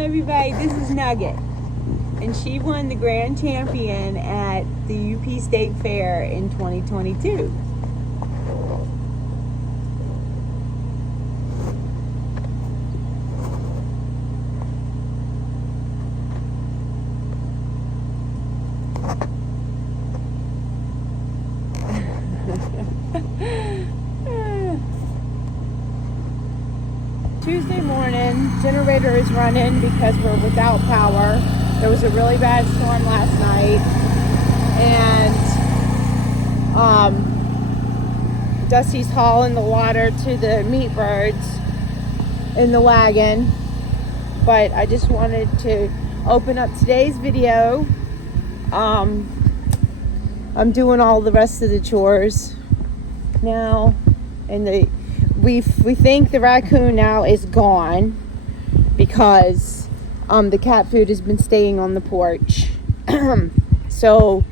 everybody, this is Nugget, and she won the grand champion at the UP State Fair in 2022. Tuesday morning, generator is running because we're without power. There was a really bad storm last night, and Dusty's hauling the water to the meat birds in the wagon. But I just wanted to open up today's video. I'm doing all the rest of the chores now, and we think the raccoon now is gone because the cat food has been staying on the porch. So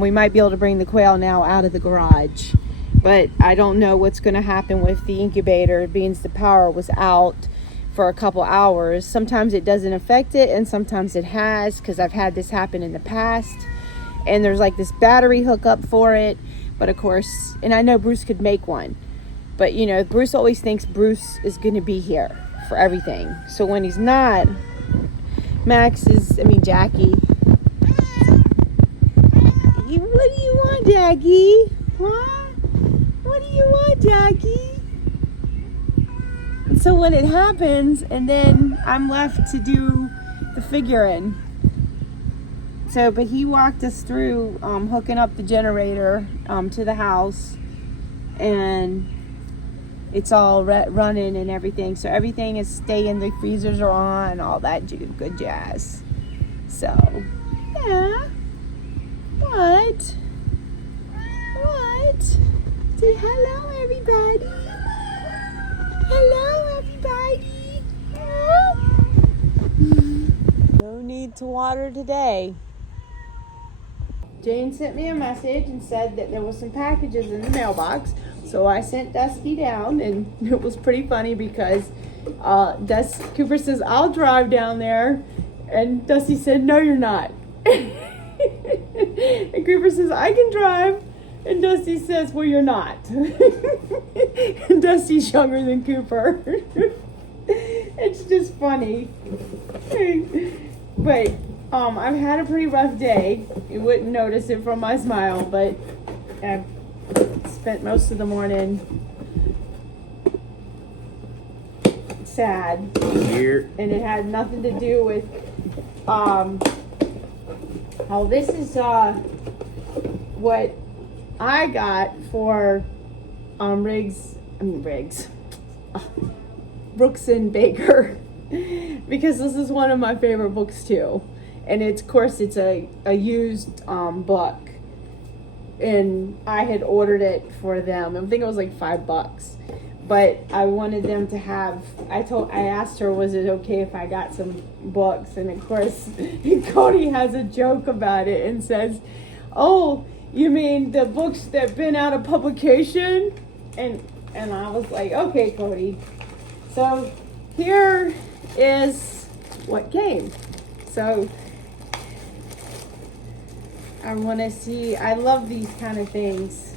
we might be able to bring the quail now out of the garage, but I don't know what's going to happen with the incubator, being the power was out for a couple hours. Sometimes it doesn't affect it and sometimes it has, because I've had this happen in the past, and there's like this battery hookup for it. But of course, and I know Bruce could make one, but you know, Bruce always thinks Bruce is going to be here for everything. So when he's not, Jackie. What do you want, Jackie? Huh? What do you want, Jackie? And so when it happens, and then I'm left to do the figuring. So, but he walked us through hooking up the generator to the house, and it's all running and everything. So everything is staying, the freezers are on, all that good jazz. So, yeah. What? Say hello, everybody. Hello, everybody. No need to water today. Jane sent me a message and said that there was some packages in the mailbox. So I sent Dusty down, and it was pretty funny because Cooper says, I'll drive down there. And Dusty said, no, you're not. And Cooper says, I can drive. And Dusty says, well, you're not. And Dusty's younger than Cooper. It's just funny. But I've had a pretty rough day. You wouldn't notice it from my smile, but I've spent most of the morning sad. Here. And it had nothing to do with this is what I got for Brooks and Baker, because this is one of my favorite books too, and of course it's a used book, and I had ordered it for them. I think it was like $5, but I wanted them to have. I asked her, was it okay if I got some books? And of course, Cody has a joke about it and says, "Oh, you mean the books that been out of publication?" And I was like, "Okay, Cody." So here is what came. So I want to see. I love these kind of things.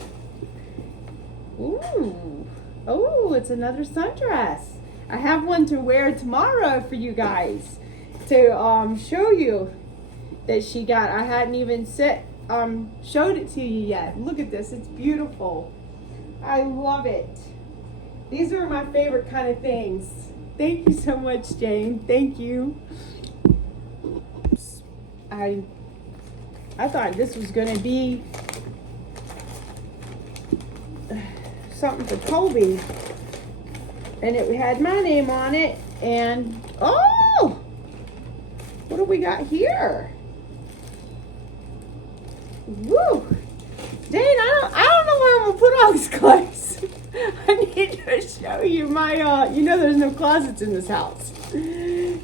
Ooh. Oh, it's another sundress. I have one to wear tomorrow for you guys to show you that she got. I hadn't even showed it to you yet. Look at this. It's beautiful. I love it. These are my favorite kind of things. Thank you so much, Jane. Thank you. I thought this was going to be something for Toby, and it had my name on it, and oh, what do we got here? Woo! Jane, I don't know where I'm gonna put all these clothes. I need to show you my you know there's no closets in this house.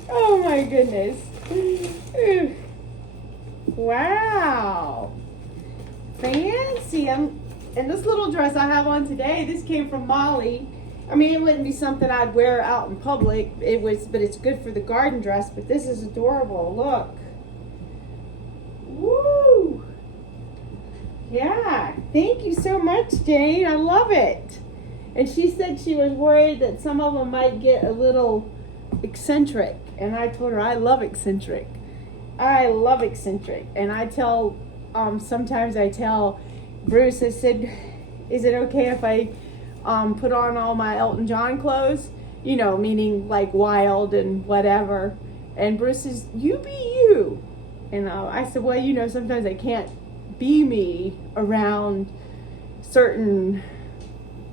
Oh my goodness. Wow. Fancy. And this little dress I have on today, this came from Molly, I mean, it wouldn't be something I'd wear out in public. But it's good for the garden dress. But this is adorable. Look. Woo! Yeah. Thank you so much, Jane. I love it. And she said she was worried that some of them might get a little eccentric. And I told her I love eccentric. I love eccentric. And I tell, sometimes I tell Bruce, I said, is it okay if I put on all my Elton John clothes? You know, meaning like wild and whatever. And Bruce says, you be you. And I said, well, you know, sometimes I can't be me around certain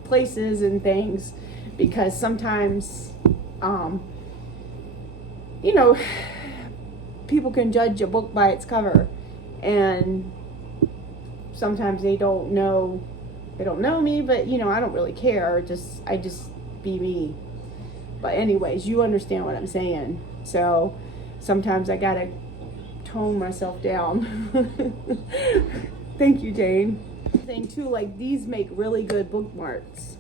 places and things because sometimes, you know, people can judge a book by its cover, and sometimes they don't know me, but you know, I don't really care. I just be me. But anyways, you understand what I'm saying. So sometimes I gotta tone myself down. Thank you, Jane. Thing too, like these make really good bookmarks.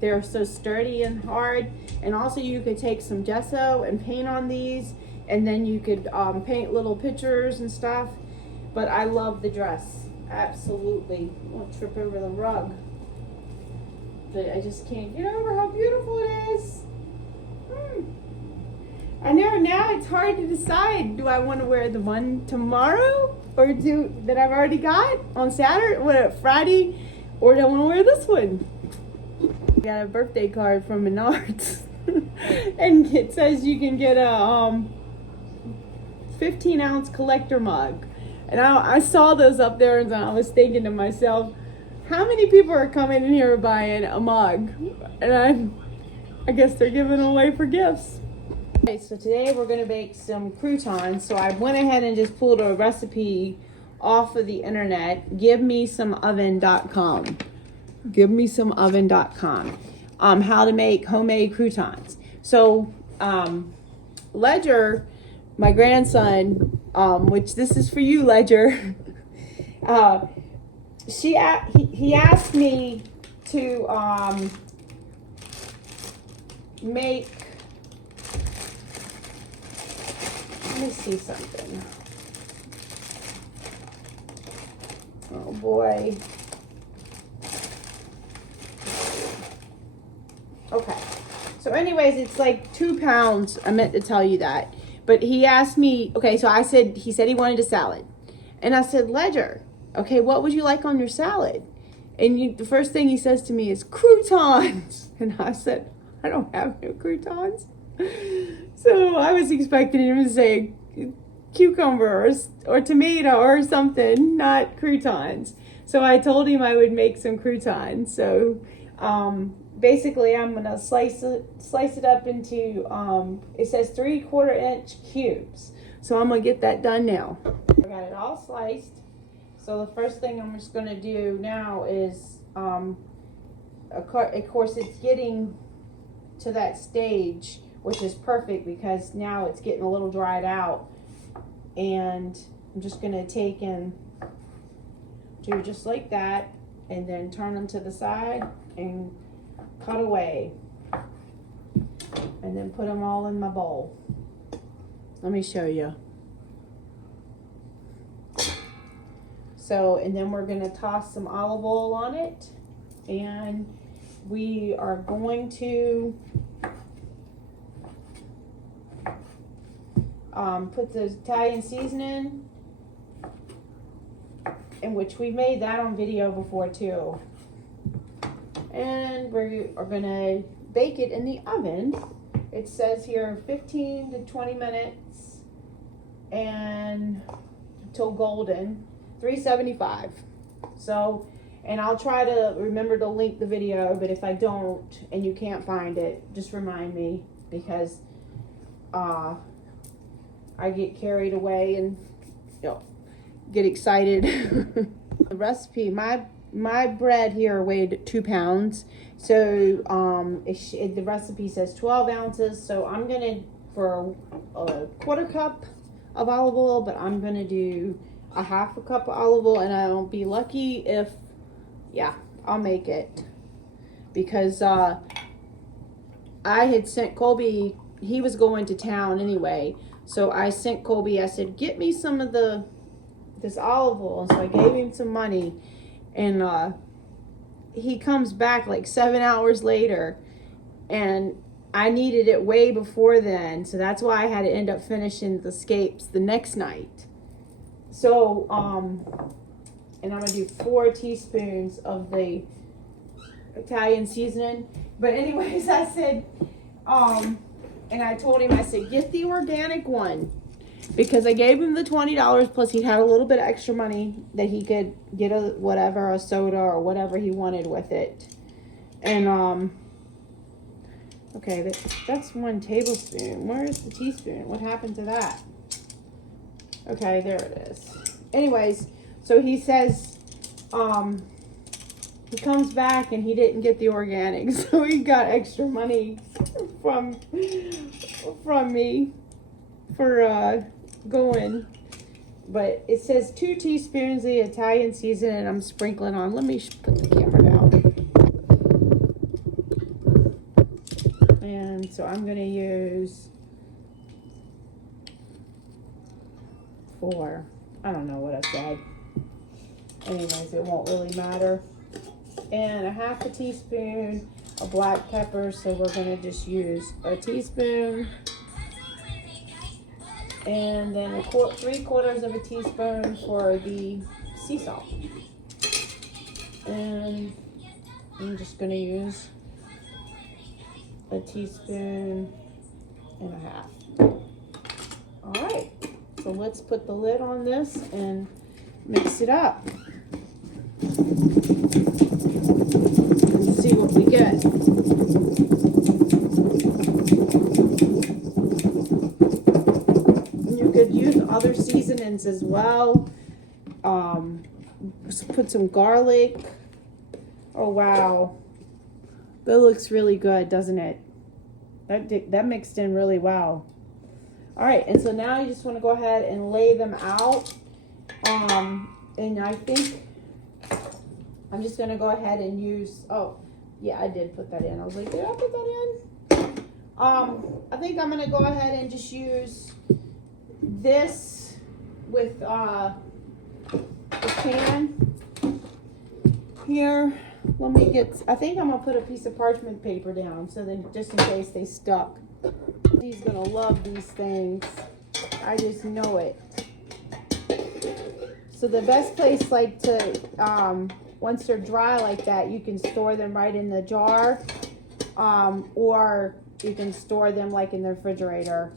They're so sturdy and hard, and also you could take some gesso and paint on these, and then you could paint little pictures and stuff. But I love the dress. Absolutely. I won't trip over the rug. But I just can't get over how beautiful it is. I know now it's hard to decide. Do I want to wear the one tomorrow or that I've already got on Saturday, Friday, or do I want to wear this one? I got a birthday card from Menards. And it says you can get a 15-ounce collector mug. And I saw those up there, and I was thinking to myself, how many people are coming in here buying a mug? And I guess they're giving them away for gifts. Okay, so today we're going to bake some croutons. So I went ahead and just pulled a recipe off of the internet. GiveMeSomeOven.com. GiveMeSomeOven.com. How to make homemade croutons. So Ledger, my grandson, which this is for you, Ledger. He asked me to make. Let me see something. Oh boy. Okay. So anyways, it's like 2 pounds. I meant to tell you that. But he asked me, okay, so he said he wanted a salad. And I said, Ledger, okay, what would you like on your salad? And the first thing he says to me is croutons. And I said, I don't have no croutons. So I was expecting him to say cucumber or tomato or something, not croutons. So I told him I would make some croutons. So basically I'm gonna slice it up into it says 3/4 inch cubes. So I'm gonna get that done now. I got it all sliced. So the first thing I'm just gonna do now is of course it's getting to that stage, which is perfect because now it's getting a little dried out, and I'm just gonna take and do just like that, and then turn them to the side and cut away, and then put them all in my bowl. Let me show you. So, and then we're gonna toss some olive oil on it, and we are going to put the Italian seasoning, in which we made that on video before too. And we are gonna bake it in the oven. It says here 15 to 20 minutes and till golden, 375. So, and I'll try to remember to link the video, but if I don't and you can't find it, just remind me, because I get carried away and get excited. The recipe, my bread here weighed 2 pounds, so the recipe says 12 ounces. So I'm gonna, for a 1/4 cup of olive oil, but I'm gonna do a 1/2 cup of olive oil, and I'll be lucky if, yeah, I'll make it. because I had sent Colby, he was going to town anyway, so I sent Colby, I said, get me some of this olive oil. So I gave him some money, and he comes back like 7 hours later, and I needed it way before then, so that's why I had to end up finishing the Scapes the next night. So, and I'm gonna do 4 teaspoons of the Italian seasoning. But anyways, I said, and I told him, I said, get the organic one, because I gave him the $20 plus he had a little bit of extra money that he could get a soda or whatever he wanted with it. And okay, that's 1 tablespoon. Where's the teaspoon? What happened to that? Okay, there it is. Anyways, so he says, he comes back and he didn't get the organic, so he got extra money from me for going. But it says 2 teaspoons of the Italian seasoning, and I'm sprinkling on. Let me put the camera down. And so I'm going to use 4. I don't know what I said. Anyways, it won't really matter. And a 1/2 teaspoon of black pepper, so we're going to just use a teaspoon. And then 3/4 of a teaspoon for the sea salt. And I'm just going to use a teaspoon and a 1/2. All right, so let's put the lid on this and mix it up. And see what we get. You could use other seasonings as well. Put some garlic. Oh wow, that looks really good, doesn't it? That mixed in really well. All right, and so now you just want to go ahead and lay them out. And I think I'm just going to go ahead and use, oh, yeah, I did put that in. I was like, did I put that in? I think I'm going to go ahead and just use this with the pan here. Let me get, I think I'm going to put a piece of parchment paper down, so then just in case they stuck. He's going to love these things. I just know it. So the best place, like, to, once they're dry like that, you can store them right in the jar, or you can store them like in the refrigerator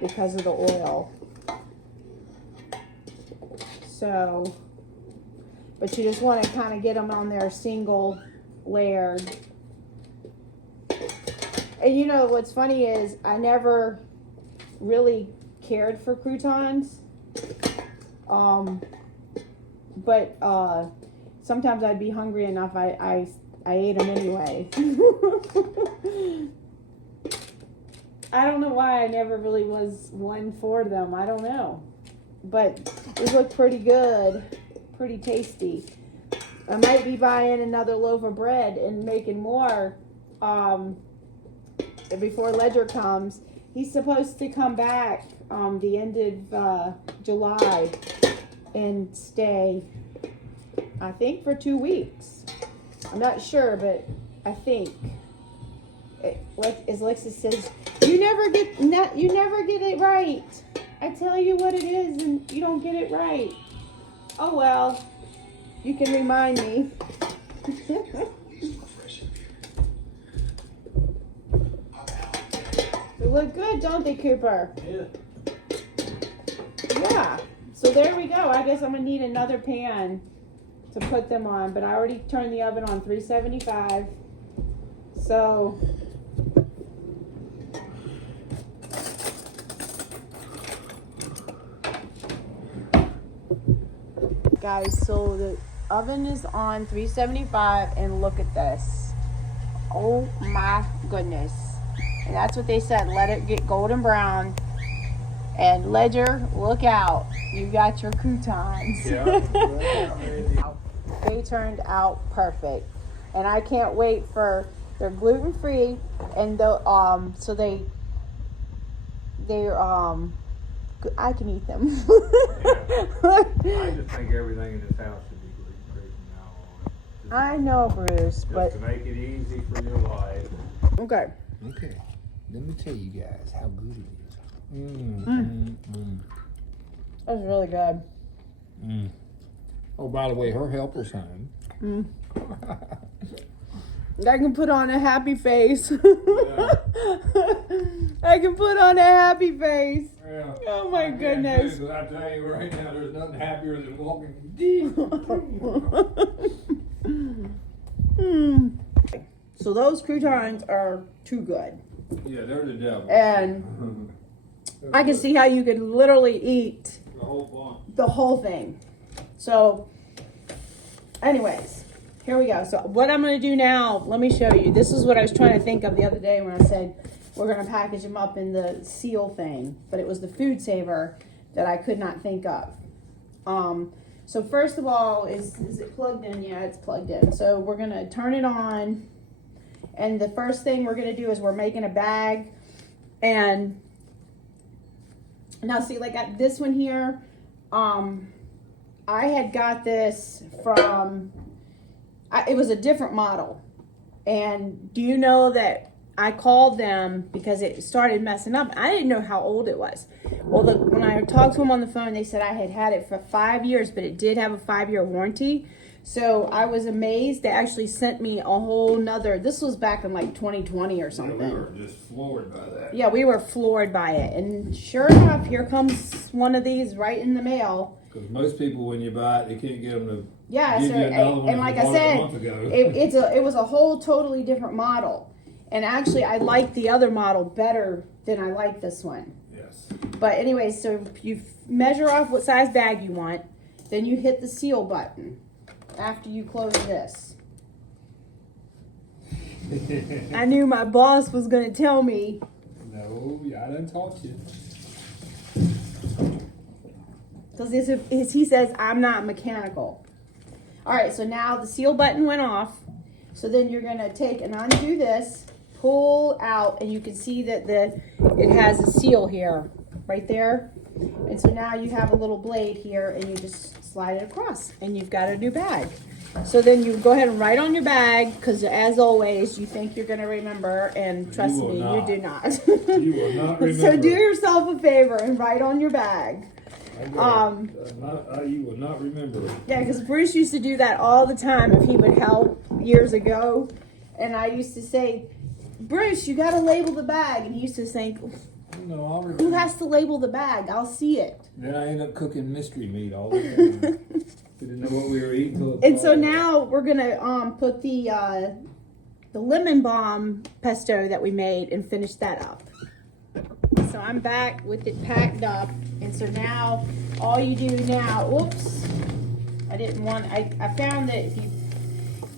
because of the oil. So, but you just want to kind of get them on there single layered. And you know what's funny is I never really cared for croutons. But sometimes I'd be hungry enough, I ate them anyway. I don't know why I never really was one for them. I don't know. But they look pretty good, pretty tasty. I might be buying another loaf of bread and making more before Ledger comes. He's supposed to come back the end of July and stay, I think, for 2 weeks. I'm not sure, but I think. As Lexus says, you never get it right. I tell you what it is, and you don't get it right. Oh well, you can remind me. They look good, don't they, Cooper? Yeah. Yeah. So there we go. I guess I'm gonna need another pan to put them on, but I already turned the oven on 375. So guys, so the oven is on 375, and look at this. Oh my goodness. And that's what they said, let it get golden brown. And Ledger, look out. You got your croutons. Yeah. They turned out perfect. and I can't wait for. They're gluten free, and so they're I can eat them. I just think everything in this house should be gluten-free from now on. I know, Bruce, but to make it easy for your life. okay. Okay, let me tell you guys how good it is. That's really good. Oh, by the way, her helper's home. I can put on a happy face. Yeah. I can put on a happy face. Yeah. Oh my goodness. I tell you right now, there's nothing happier than walking. So those croutons are too good. Yeah, they're the devil. And I can see how you could literally eat the whole bunch. the whole thing. So, anyways, here we go. So what I'm going to do now, let me show you. This is what I was trying to think of the other day when I said we're going to package them up in the seal thing. But it was the food saver that I could not think of. So first of all, is it plugged in? Yeah, it's plugged in. So we're going to turn it on. And the first thing we're going to do is we're making a bag. And now see, like this one here, I had got this from, it was a different model. And do you know that I called them because it started messing up. I didn't know how old it was. Well, when I talked to them on the phone, they said I had had it for 5 years, but it did have a 5-year warranty. So I was amazed. They actually sent me a whole nother, this was back in like 2020 or something. Yeah, we were just floored by that. Yeah, we were floored by it. And sure enough, here comes one of these right in the mail. Because most people, when you buy it, they can't get them to Yeah, give so, you another one and if like you I bought it a month ago. said, it was a whole totally different model. And actually, I like the other model better than I like this one. Yes. But anyway, so you measure off what size bag you want. Then you hit the seal button after you close this. I knew my boss was going to tell me. No, I didn't talk to you. Because he says I'm not mechanical. All right, so now the seal button went off. So then you're going to take and undo this, pull out, and you can see that it has a seal here, right there. And so now you have a little blade here, and you just slide it across, and you've got a new bag. So then you go ahead and write on your bag, because as always, you think you're going to remember, and trust me, you do not. You will not remember. So do yourself a favor and write on your bag. You will not remember it. Yeah, because Bruce used to do that all the time if he would help years ago. And I used to say, Bruce, you got to label the bag. And he used to think, No, I'll remember. who has to label the bag? I'll see it. Then I end up cooking mystery meat all the time. We didn't know what we were eating till And so now we're going to put the lemon balm pesto that we made and finish that up. So I'm back with it packed up. And so now all you do now, whoops, I found that if you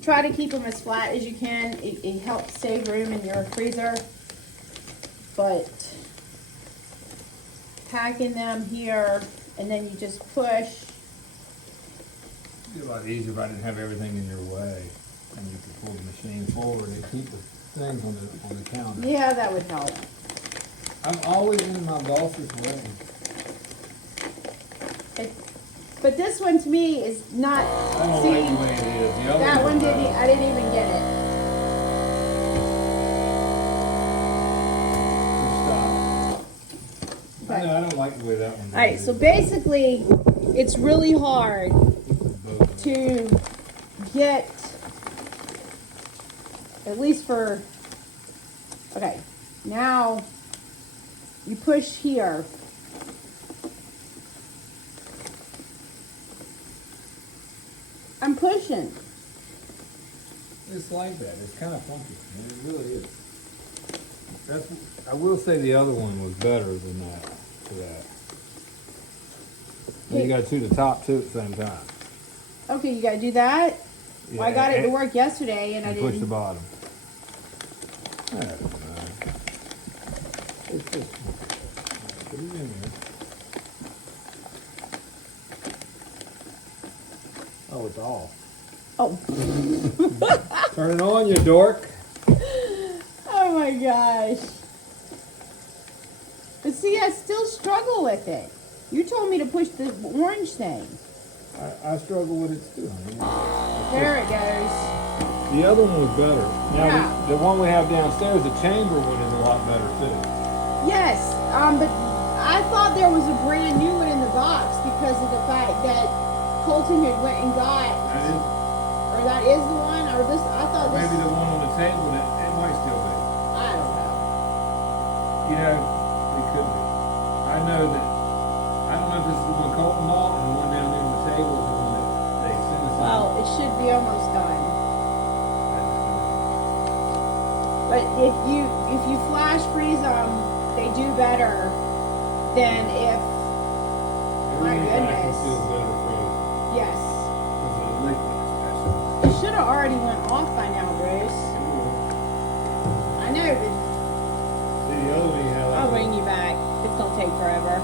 try to keep them as flat as you can, it helps save room in your freezer. But packing them here, and then you just push. It'd be a lot easier if I didn't have everything in your way. And you could pull the machine forward and keep the things on the counter. Yeah, that would help. I'm always in my boss's way. But this one to me is not. I don't See, like the way it is. The other that one one's didn't. better. I didn't even get it. Stop. I know, I don't like the way that one. All right, so basically, it's really hard to get, at least for. Okay, now you push here. I'm pushing. It's like that. It's kind of funky. It really is. I will say the other one was better than that. For that. And you got to do the top too at the same time. Okay, you gotta do that. Yeah, Well, I got it to work yesterday, and I push the didn't. bottom. I don't know. It's just put it in there. Oh, it's off. Oh. Turn it on, you dork. Oh my gosh. But see, I still struggle with it. You told me to push the orange thing. I struggle with it too. There it goes. The other one was better. Now, Yeah. the one we have downstairs, the chamber one, is a lot better too. Yes, but I thought there was a brand new one in the box because of the fact that Colton had went and got, or that is the one, or this, I thought this. Maybe the one on the table, that it might still be. I don't know. You know, it could be. I know that, I don't know if this is the one Colton bought, and the one down there on the table is the one that they sent us. Well, it should be almost done. But if you flash freeze them, they do better than if. My goodness. Feels better for Yes. the liquid, especially. It should have already went off by now, Bruce. I know, but See, the other one you have. I'll bring you back. It's gonna take forever.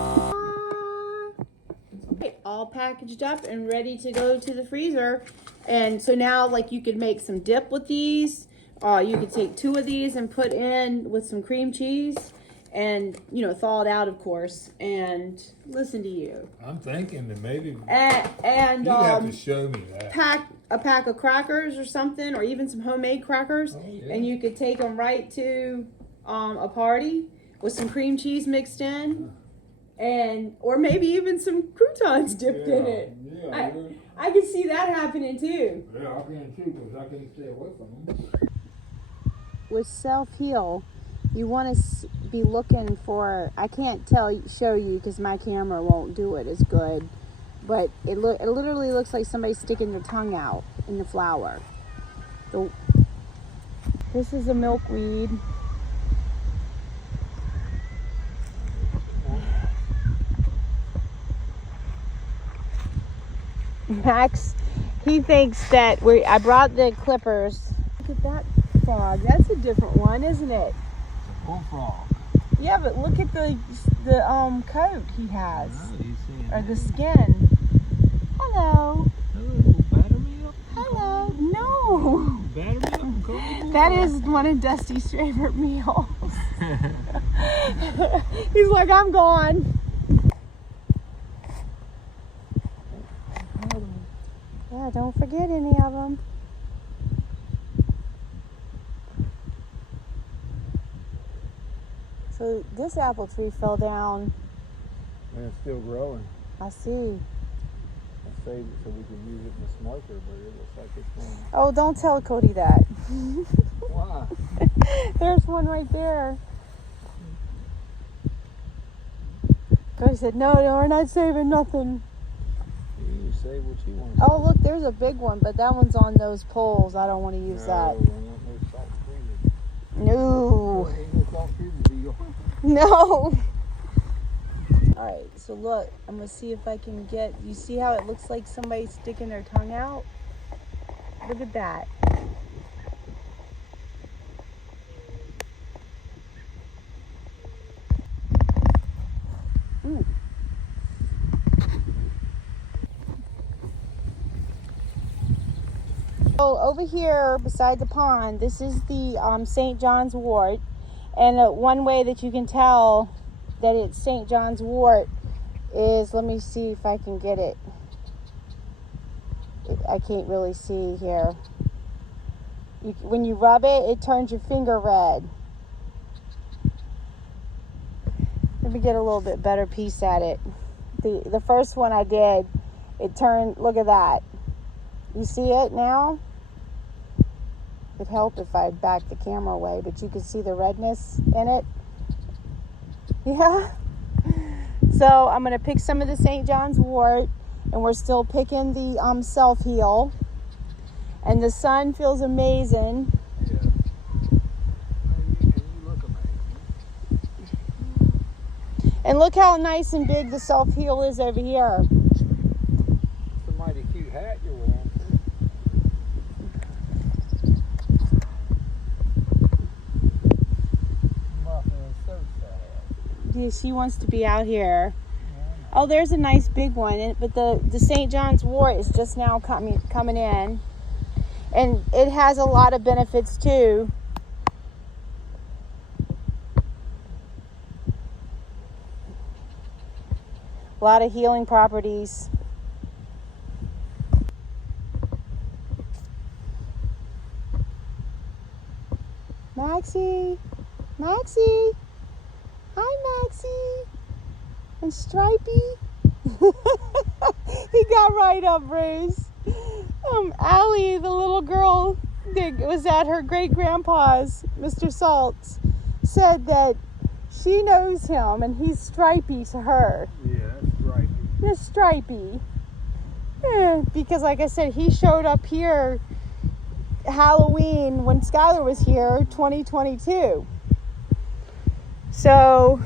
Okay, all packaged up and ready to go to the freezer. And so now, like, you could make some dip with these. You could take 2 of these and put in with some cream cheese, and thaw it out, of course. And listen to you. I'm thinking that maybe And you have to show me that. pack a pack of crackers or something, or even some homemade crackers, Oh, yeah. and you could take them right to a party with some cream cheese mixed in, or maybe even some croutons dipped in it. Yeah, I could see that happening too. yeah, I can too, because I can stay away from them. With self-heal, you want to be looking for, I can't show you because my camera won't do it as good, but it literally looks like somebody sticking their tongue out in the flour. This is a milkweed. Max, he thinks that I brought the clippers. Look at that frog. That's a different one, isn't it? Bullfrog. Yeah, but look at the coat he has, or the skin. Hello. Hello, buttermilk. Hello. No. Buttermilk. That is one of Dusty's favorite meals. He's like, I'm gone. Yeah, don't forget any of them. So this apple tree fell down. And it's still growing. I see. I saved it so we could use it in the smoker, but it looks like it's going. Oh, don't tell Cody that. Why? There's one right there. Cody said, no, we're not saving nothing. You save what you want. Oh, look, there's a big one, but that one's on those poles. I don't want to use that. No. No. Alright, so look, I'm going to see if I can get, you see how it looks like somebody's sticking their tongue out? Look at that. Ooh. So over here beside the pond, this is the St. John's wort, and one way that you can tell that it's St. John's wort is, let me see if I can get it. I can't really see here. When you rub it, it turns your finger red. Let me get a little bit better piece at it. The first one I did, it turned, look at that. You see it now? It'd help if I backed the camera away, but you can see the redness in it. Yeah? So I'm going to pick some of the St. John's wort, and we're still picking the self-heal. And the sun feels amazing. Yeah. And you look amazing. And look how nice and big the self-heal is over here. It's a mighty cute hat you're wearing. Yeah, she wants to be out here. Oh, there's a nice big one, but the St. John's wort is just now coming in. And it has a lot of benefits too. A lot of healing properties. Maxie, Maxie, hi Maxie, and Stripey. He got right up, Bruce. Allie, the little girl that was at her great-grandpa's, Mr. Salt's, said that she knows him and he's Stripey to her. Yeah, that's Stripey. You're Stripey. Because like I said, he showed up here Halloween when Skylar was here, 2022. So,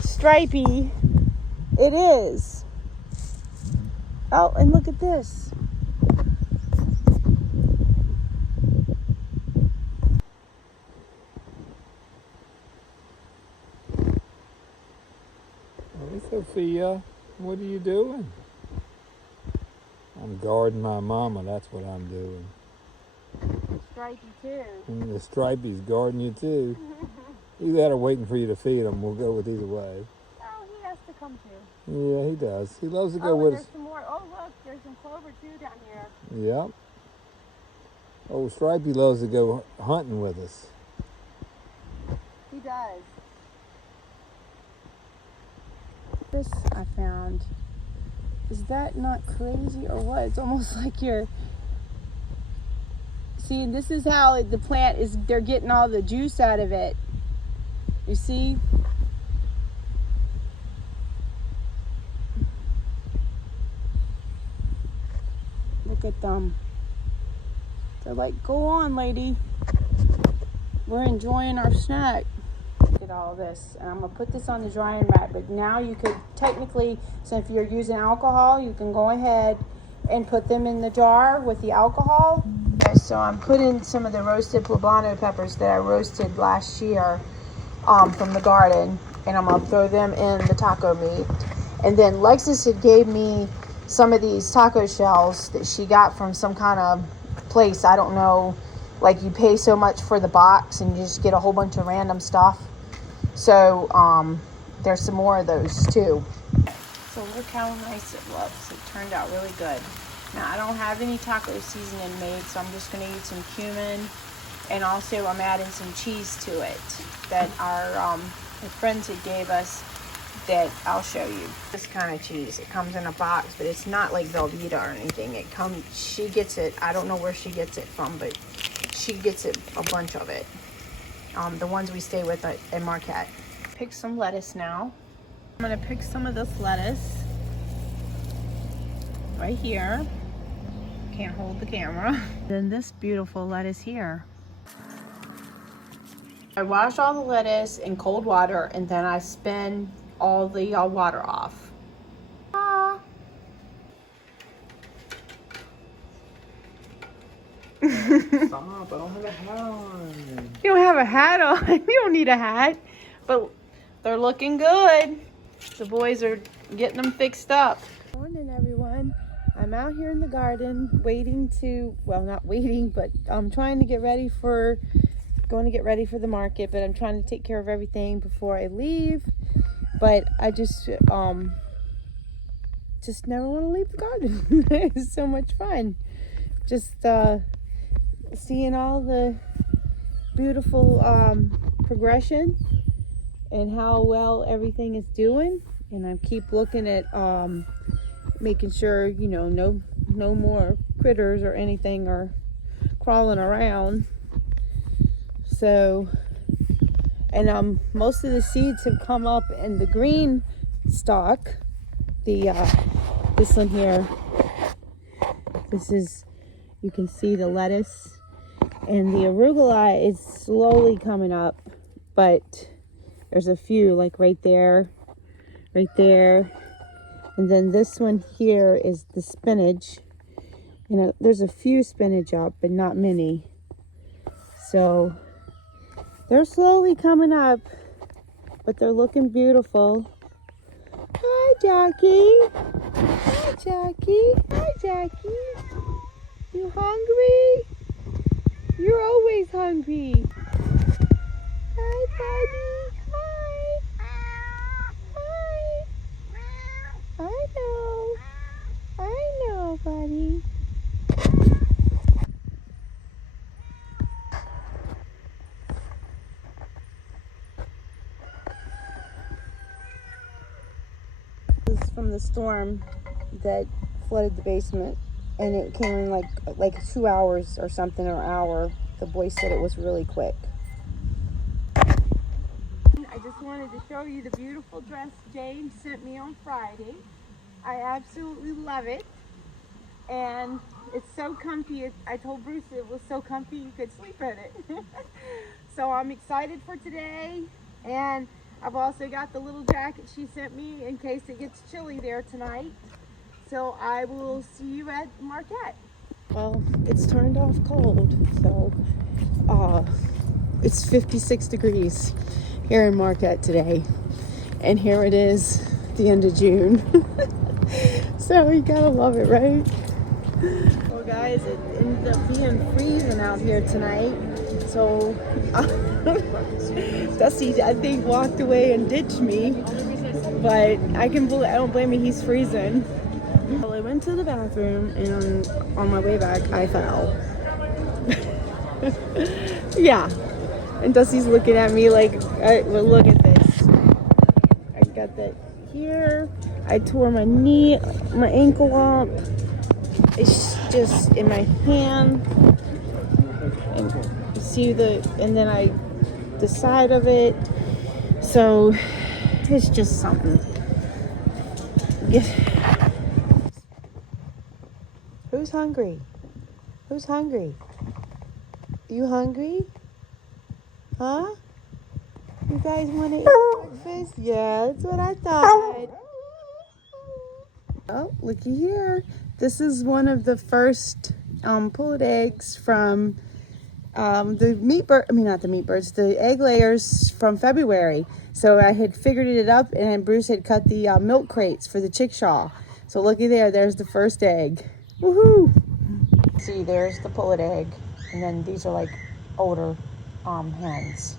Stripey it is. Oh, and look at this. Hey, Sophia, what are you doing? I'm guarding my mama, that's what I'm doing. Stripey too. And the Stripey's guarding you too. Either that or waiting for you to feed him. We'll go with either way. Oh, he has to come too. Yeah, he does. He loves to go Oh, with there's us. some more. Oh, look, there's some clover too down here. Yep. Oh, Stripey loves to go hunting with us. He does. This I found. Is that not crazy or what? It's almost like you're... See, this is how the plant is, they're getting all the juice out of it. You see? Look at them. They're like, go on, lady. We're enjoying our snack. Look at all this. And I'm going to put this on the drying rack. But now you could technically, so if you're using alcohol, you can go ahead and put them in the jar with the alcohol. Okay, so I'm putting some of the roasted poblano peppers that I roasted last year from the garden. And I'm going to throw them in the taco meat. And then Lexus had gave me some of these taco shells that she got from some kind of place. I don't know. Like you pay so much for the box and you just get a whole bunch of random stuff. So there's some more of those too. So look how nice it looks. It turned out really good. Now I don't have any taco seasoning made, so I'm just going to use some cumin, and also I'm adding some cheese to it that our friends had gave us. That I'll show you. This kind of cheese. It comes in a box, but it's not like Velveeta or anything. It comes. She gets it. I don't know where she gets it from, but she gets it, a bunch of it. The ones we stay with in Marquette. Pick some lettuce now. I'm gonna pick some of this lettuce right here. Can't hold the camera. Then this beautiful lettuce here. I wash all the lettuce in cold water and then I spin all the water off. Ah. Stop, I don't have a hat on. You don't have a hat on. You don't need a hat. But they're looking good. The boys are getting them fixed up. Morning, everyone. I'm out here in the garden waiting to, well, not waiting, but I'm trying to get ready for, going to get ready for the market, but I'm trying to take care of everything before I leave. But I just never want to leave the garden. It's so much fun. Just seeing all the beautiful progression and how well everything is doing. And I keep looking at making sure, you know, no more critters or anything are crawling around. So, and most of the seeds have come up in the green stalk. This one here, this is, you can see the lettuce, and the arugula is slowly coming up, but there's a few like right there, and then this one here is the spinach. You know, there's a few spinach up, but not many. So they're slowly coming up, but they're looking beautiful. Hi, Jackie. Hi, Jackie. Hi, Jackie. You hungry? You're always hungry. Hi, buddy. Hi. Hi. I know, buddy. This is from the storm that flooded the basement, and it came in like 2 hours or something, or an hour. The boy said it was really quick. I just wanted to show you the beautiful dress James sent me on Friday. I absolutely love it, and it's so comfy. I told Bruce it was so comfy you could sleep in it. So I'm excited for today, and I've also got the little jacket she sent me in case it gets chilly there tonight. So I will see you at Marquette. Well, it's turned off cold, so it's 56 degrees here in Marquette today, and here it is, the end of June. So you gotta love it, right? Well, guys, it ended up being freezing out here tonight. So Dusty, I think, walked away and ditched me, but I don't blame him. He's freezing. Well, I went to the bathroom, and on my way back, I fell. Yeah, and Dusty's looking at me like, well, look at this. I got that here. I tore my ankle up. It's just in my hand, and you see and then the side of it. So it's just something. Yeah. Who's hungry? Who's hungry? You hungry? Huh? You guys want to eat breakfast? Yeah, that's what I thought. Oh, looky here. This is one of the first pulled eggs from the egg layers from February. So I had figured it up, and Bruce had cut the milk crates for the chickshaw. So looky there, there's the first egg. Woohoo! See, there's the pullet egg, and then these are like older hens.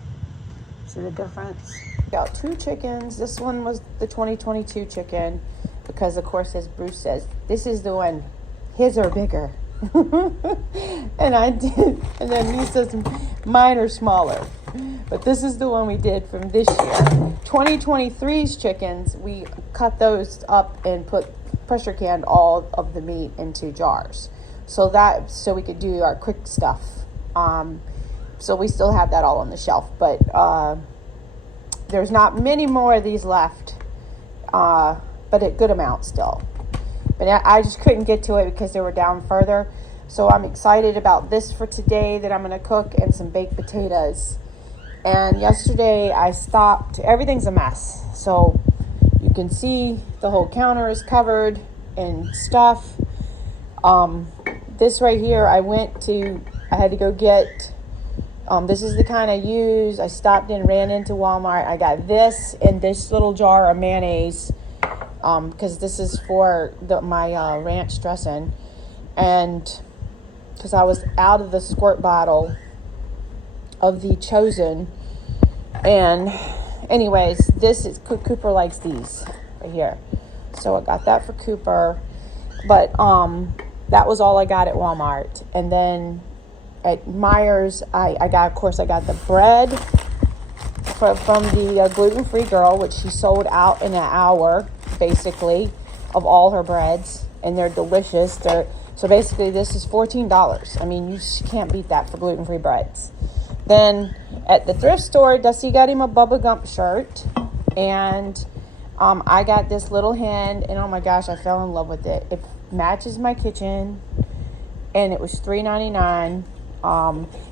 See the difference? Got 2 chickens. This one was the 2022 chicken, because of course, as Bruce says, this is the one. His are bigger. And I did, and then he says mine are smaller. But this is the one we did from this year. 2023's chickens, we cut those up and pressure canned all of the meat into jars. So we could do our quick stuff. So we still have that all on the shelf, but there's not many more of these left, but a good amount still. But I just couldn't get to it because they were down further. So I'm excited about this for today that I'm going to cook, and some baked potatoes. And yesterday I stopped. Everything's a mess. So you can see the whole counter is covered in stuff. This right here, I had to go get, this is the kind I use. I stopped in, ran into Walmart. I got this and this little jar of mayonnaise, because this is for my ranch dressing. And because I was out of the squirt bottle of the Chosen. And anyways, this is, Cooper likes these right here. So I got that for Cooper. But that was all I got at Walmart. And then at Myers, I got the bread from the gluten-free girl, which she sold out in an hour, basically, of all her breads. And they're delicious. So basically, this is $14. I mean, you can't beat that for gluten-free breads. Then at the thrift store, Dusty got him a Bubba Gump shirt. And I got this little hen, and oh my gosh, I fell in love with it. It matches my kitchen, and it was $3.99.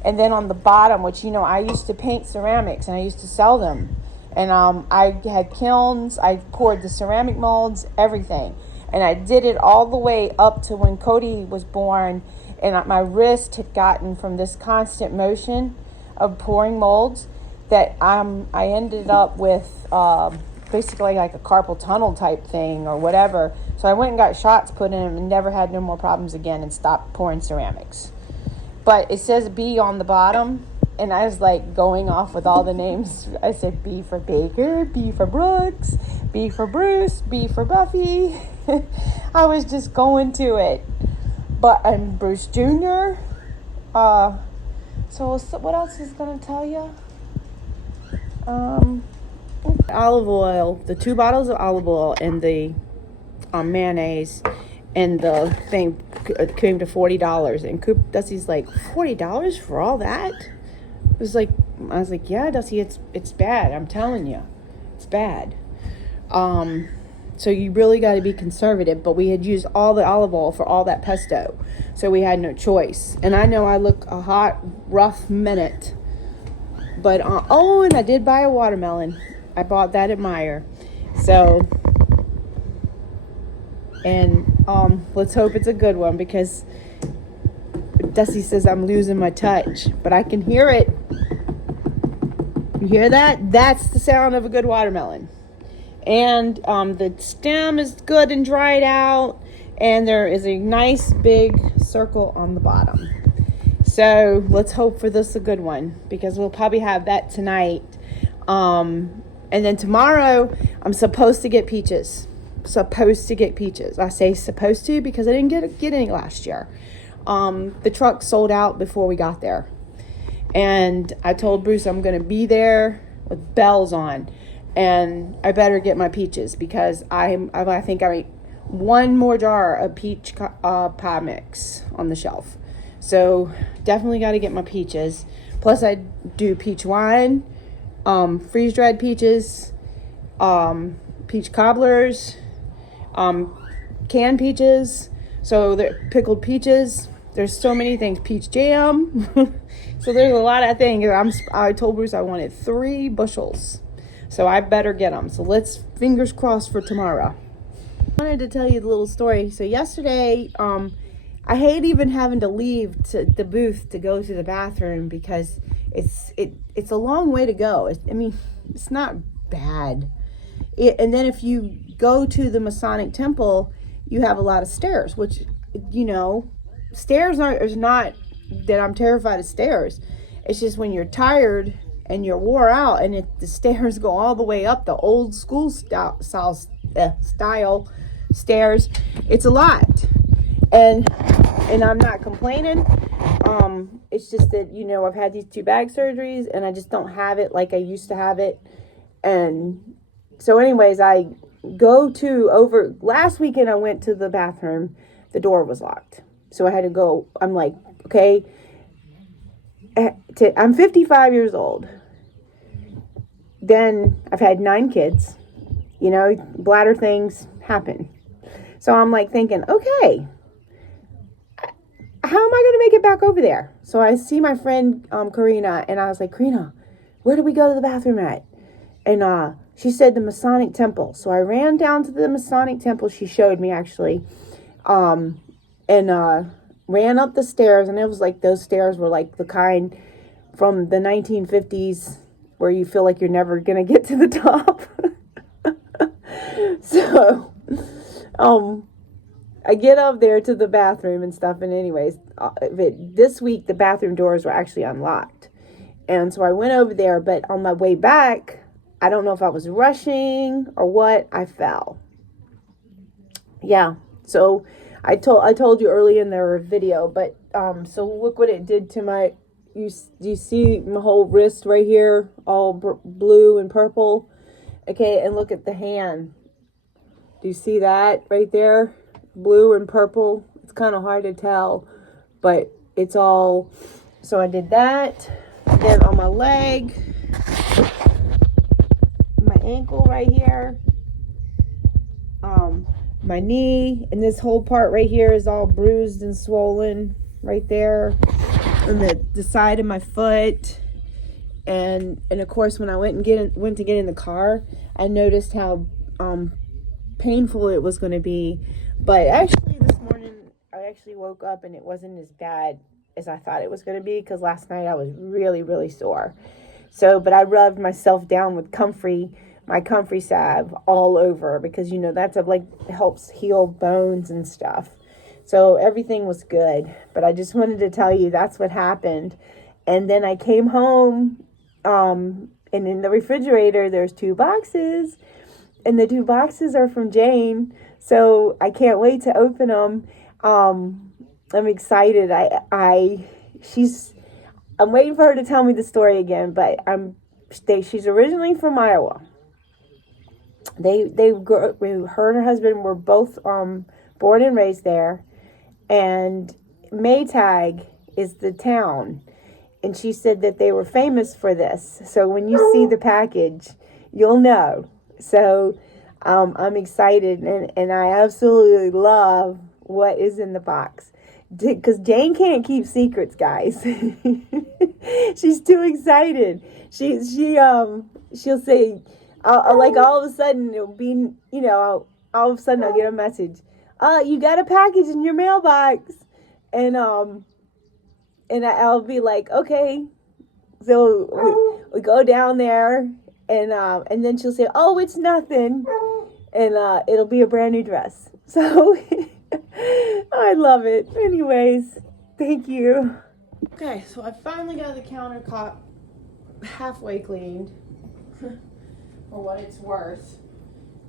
And then on the bottom, which, I used to paint ceramics, and I used to sell them. And I had kilns, I poured the ceramic molds, everything. And I did it all the way up to when Cody was born, and my wrist had gotten from this constant motion of pouring molds that I ended up with basically like a carpal tunnel type thing or whatever. So I went and got shots put in him and never had no more problems again and stopped pouring ceramics. But it says B on the bottom, and I was like going off with all the names. I said B for Baker, B for Brooks, B for Bruce, B for Buffy. I was just going to it. But I'm Bruce Jr. So what else is going to tell you? Olive oil, the 2 bottles of olive oil and the mayonnaise and the thing came to $40. And Dusty's like, $40 for all that? I was like, yeah, Dusty, it's bad. I'm telling you, it's bad. So you really got to be conservative. But we had used all the olive oil for all that pesto, so we had no choice. And I know I look a hot, rough minute. But, and I did buy a watermelon. I bought that at Meijer. So, and let's hope it's a good one, because Dusty says I'm losing my touch. But I can hear it. You hear that? That's the sound of a good watermelon. And the stem is good and dried out. And there is a nice big circle on the bottom. So let's hope for this a good one, because we'll probably have that tonight. And then tomorrow I'm supposed to get peaches. I say supposed to because I didn't get any last year. The truck sold out before we got there. And I told Bruce I'm going to be there with bells on. And I better get my peaches, because I think I made 1 more jar of peach pie mix on the shelf. So definitely got to get my peaches. Plus I do peach wine, freeze-dried peaches, peach cobblers, canned peaches. So the pickled peaches. There's so many things. Peach jam. So there's a lot of things. I told Bruce I wanted 3 bushels. So I better get them. So let's fingers crossed for tomorrow. I wanted to tell you the little story. So yesterday, I hate even having to leave to the booth to go to the bathroom, because it's a long way to go. It's not bad. And then if you go to the Masonic Temple, you have a lot of stairs, which, stairs is not that I'm terrified of stairs. It's just when you're tired and you're wore out, and the stairs go all the way up, the old school style stairs, it's a lot. And I'm not complaining. It's just that, I've had these 2 back surgeries, and I just don't have it like I used to have it. And so anyways, last weekend I went to the bathroom, the door was locked. So I had to go. I'm like, okay, I'm 55 years old. Then I've had 9 kids, bladder things happen. So I'm like thinking, okay, how am I going to make it back over there? So I see my friend, Karina, and I was like, Karina, where do we go to the bathroom at? And, she said the Masonic Temple. So I ran down to the Masonic Temple. She showed me actually, and ran up the stairs. And it was like, those stairs were like the kind from the 1950s where you feel like you're never going to get to the top. So, I get up there to the bathroom and stuff. And anyways, this week, the bathroom doors were actually unlocked. And so I went over there, but on my way back, I don't know if I was rushing or what, I fell. Yeah. So I told you early in their video, but, so look what it did to do you see my whole wrist right here, all blue and purple? Okay. And look at the hand. Do you see that right there? Blue and purple. It's kind of hard to tell, but it's all. So I did that. Then on my leg, my ankle right here, my knee, and this whole part right here is all bruised and swollen right there, and the side of my foot, and of course when I went to get in the car, I noticed how painful it was going to be. But actually this morning I actually woke up and it wasn't as bad as I thought it was going to be, because last night I was really, really sore. So, but I rubbed myself down with comfrey my comfrey salve all over, because you know that's helps heal bones and stuff. So everything was good, but I just wanted to tell you that's what happened. And then I came home, and in the refrigerator there's 2 boxes, and the 2 boxes are from Jane. So I can't wait to open them. I'm excited. I'm waiting for her to tell me the story again, but she's originally from Iowa. Her and her husband were both born and raised there, and Maytag is the town, and she said that they were famous for this. So when you see the package, you'll know. So I'm excited, and I absolutely love what is in the box, because Jane can't keep secrets, guys. She's too excited. She'll say, all of a sudden it'll be, all of a sudden I'll get a message. You got a package in your mailbox, and I'll be like, okay. So we go down there, and then she'll say, oh, it's nothing, and it'll be a brand new dress. So I love it. Anyways, thank you. Okay, so I finally got the countertop halfway cleaned, for what it's worth.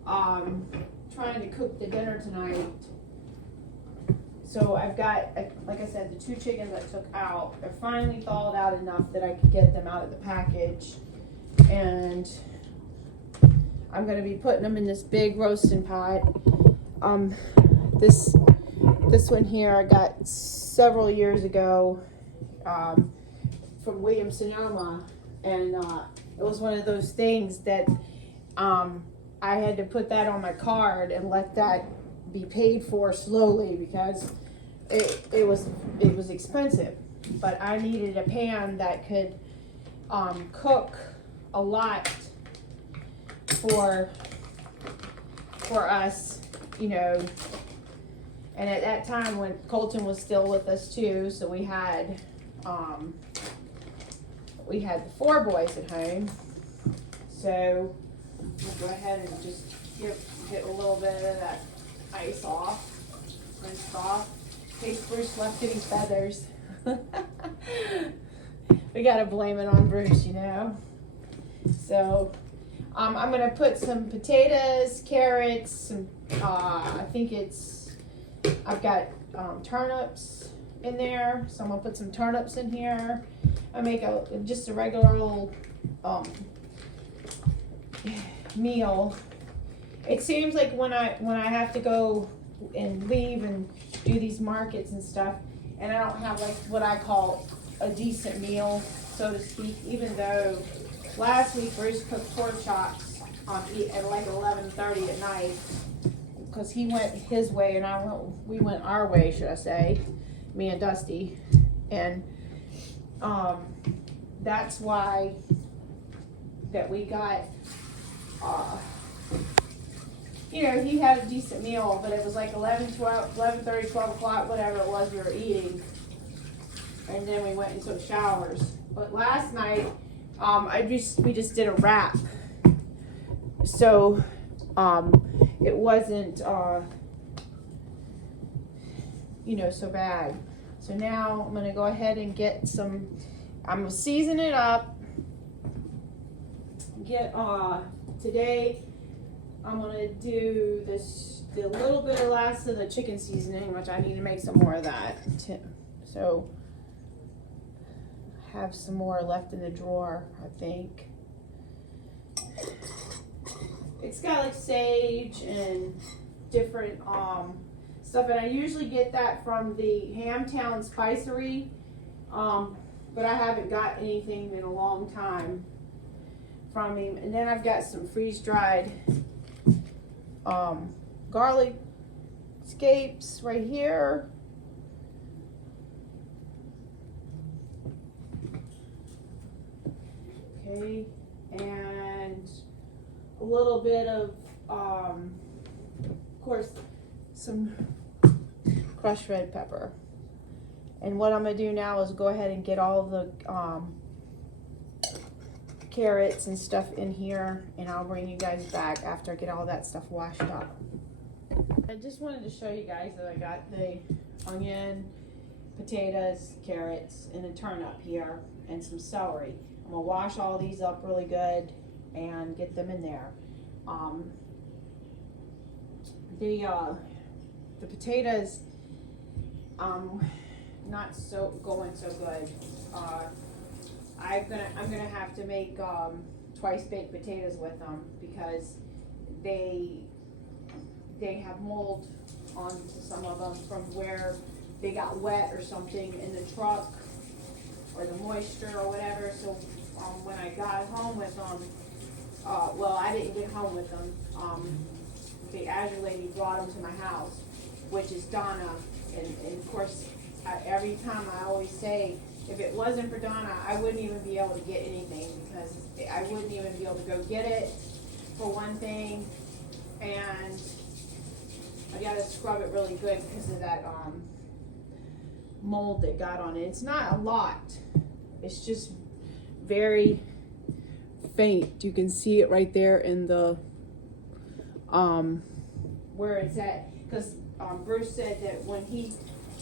Trying to cook the dinner tonight. So I've got, like I said, the 2 chickens I took out. They're finally thawed out enough that I could get them out of the package. And I'm going to be putting them in this big roasting pot. This one here I got several years ago from Williams-Sonoma. And it was one of those things that I had to put that on my card and let that be paid for slowly, because it was expensive. But I needed a pan that could cook a lot for us, and at that time when Colton was still with us too, so we had the 4 boys at home. So we'll go ahead and just get a little bit of that ice off, rinsed off. In case Bruce left any feathers. We gotta blame it on Bruce, So I'm gonna put some potatoes, carrots, some I've got turnips in there, so I'm gonna put some turnips in here. I make just a regular old meal. It seems like when I have to go and leave and do these markets and stuff, and I don't have what I call a decent meal, so to speak, even though last week Bruce cooked pork chops at 11:30 at night, because he went his way and we went our way, should I say, me and Dusty, and that's why that we got he had a decent meal, but it was like 11:30, 12 o'clock, whatever it was we were eating, and then we went and took showers. But last night we just did a wrap, so it wasn't so bad. So now I'm gonna go ahead and I'm gonna season it up. Today I'm gonna do the little bit of last of the chicken seasoning, which I need to make some more of that. So I have some more left in the drawer, I think. It's got sage and different stuff, and I usually get that from the Hamtown Spicery, but I haven't got anything in a long time from him. And then I've got some freeze-dried garlic scapes right here. Okay, and a little bit of course, some crushed red pepper. And what I'm gonna do now is go ahead and get all the carrots and stuff in here, and I'll bring you guys back after I get all that stuff washed up. I just wanted to show you guys that I got the onion, potatoes, carrots, and a turnip here, and some celery. I'm gonna wash all these up really good and get them in there. The potatoes, not so going so good. I'm gonna have to make twice baked potatoes with them because they have mold onto some of them from where they got wet or something in the truck or the moisture or whatever. So when I got home with them, well, I didn't get home with them. The Azure lady brought them to my house, which is Donna, and of course, every time I always say, if it wasn't for Donna, I wouldn't even be able to get anything, because I wouldn't even be able to go get it, for one thing, and I gotta scrub it really good because of that mold that got on it. It's not a lot, it's just very faint. You can see it right there in the where it's at, because Bruce said that when he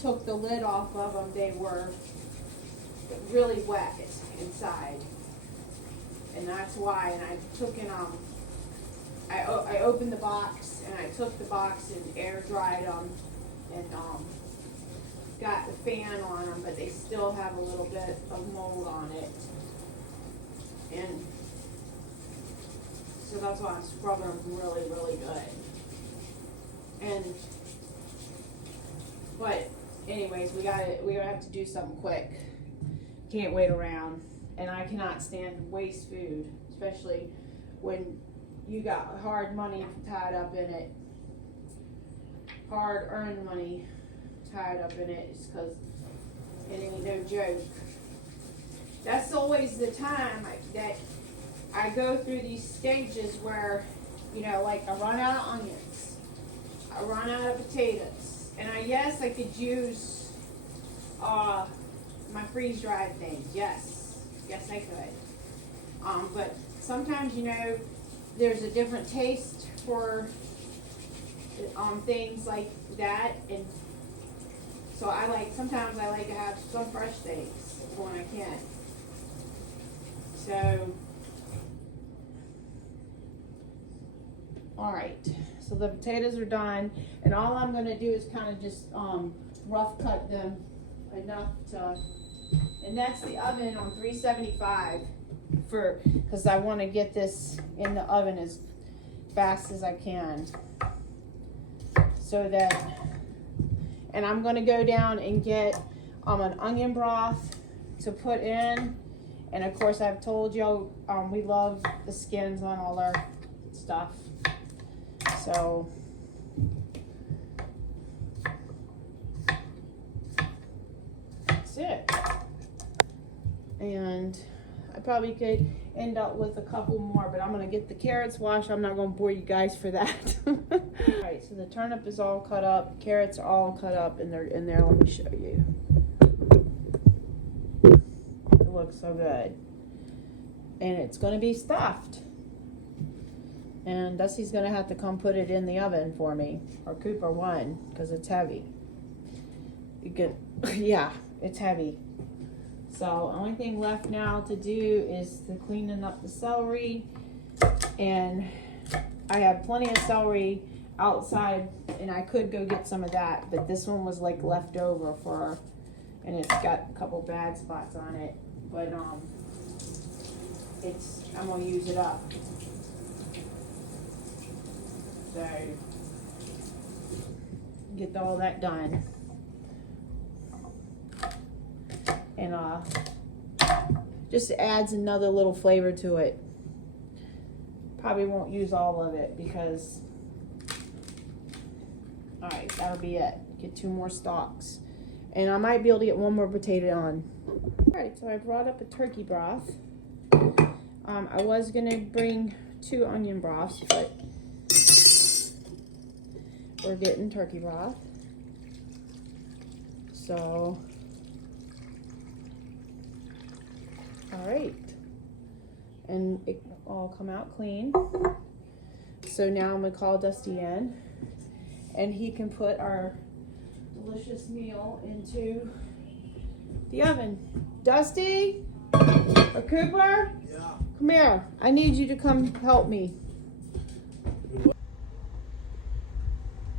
took the lid off of them, they were really wet inside, and that's why. And I took in I opened the box, and I took the box and air dried them, and got the fan on them, but they still have a little bit of mold on it, and so that's why I'm scrubbing them really, really good. But anyways, we have to do something quick. Can't wait around, and I cannot stand to waste food, especially when you got hard money tied up in it, hard earned money tied up in it, just because it ain't no joke. That's always the time that I go through these stages where, you know, like I run out of onions, I run out of potatoes, and yes, I could use my freeze-dried things. Yes, I could. But sometimes, you know, there's a different taste for things like that, and so sometimes I like to have some fresh things when I can. So, all right, so the potatoes are done, and all I'm going to do is kind of just rough cut them enough to, and that's the oven on 375 because I want to get this in the oven as fast as I can, so that, and I'm going to go down and get an onion broth to put in, and of course I've told y'all we love the skins on all our stuff. So that's it. And I probably could end up with a couple more, but I'm gonna get the carrots washed. I'm not gonna bore you guys for that. Alright, so the turnip is all cut up, carrots are all cut up, and they're in there. Let me show you. It looks so good. And it's gonna be stuffed. And Dusty's gonna have to come put it in the oven for me, or Cooper one, because it's heavy. Yeah, it's heavy. So only thing left now to do is the cleaning up the celery, and I have plenty of celery outside, and I could go get some of that, but this one was like left over for, and it's got a couple bad spots on it, but I'm gonna use it up. So get all that done, and just adds another little flavor to it. Probably won't use all of it because, all right, that'll be it. Get 2 more stalks, and I might be able to get 1 more potato on. All right, so I brought up a turkey broth. I was gonna bring 2 onion broths, but we're getting turkey broth. So, all right. and it all come out clean. So now I'm gonna call Dusty in, and he can put our delicious meal into the oven. Dusty or Cooper? Yeah. Come here. I need you to come help me.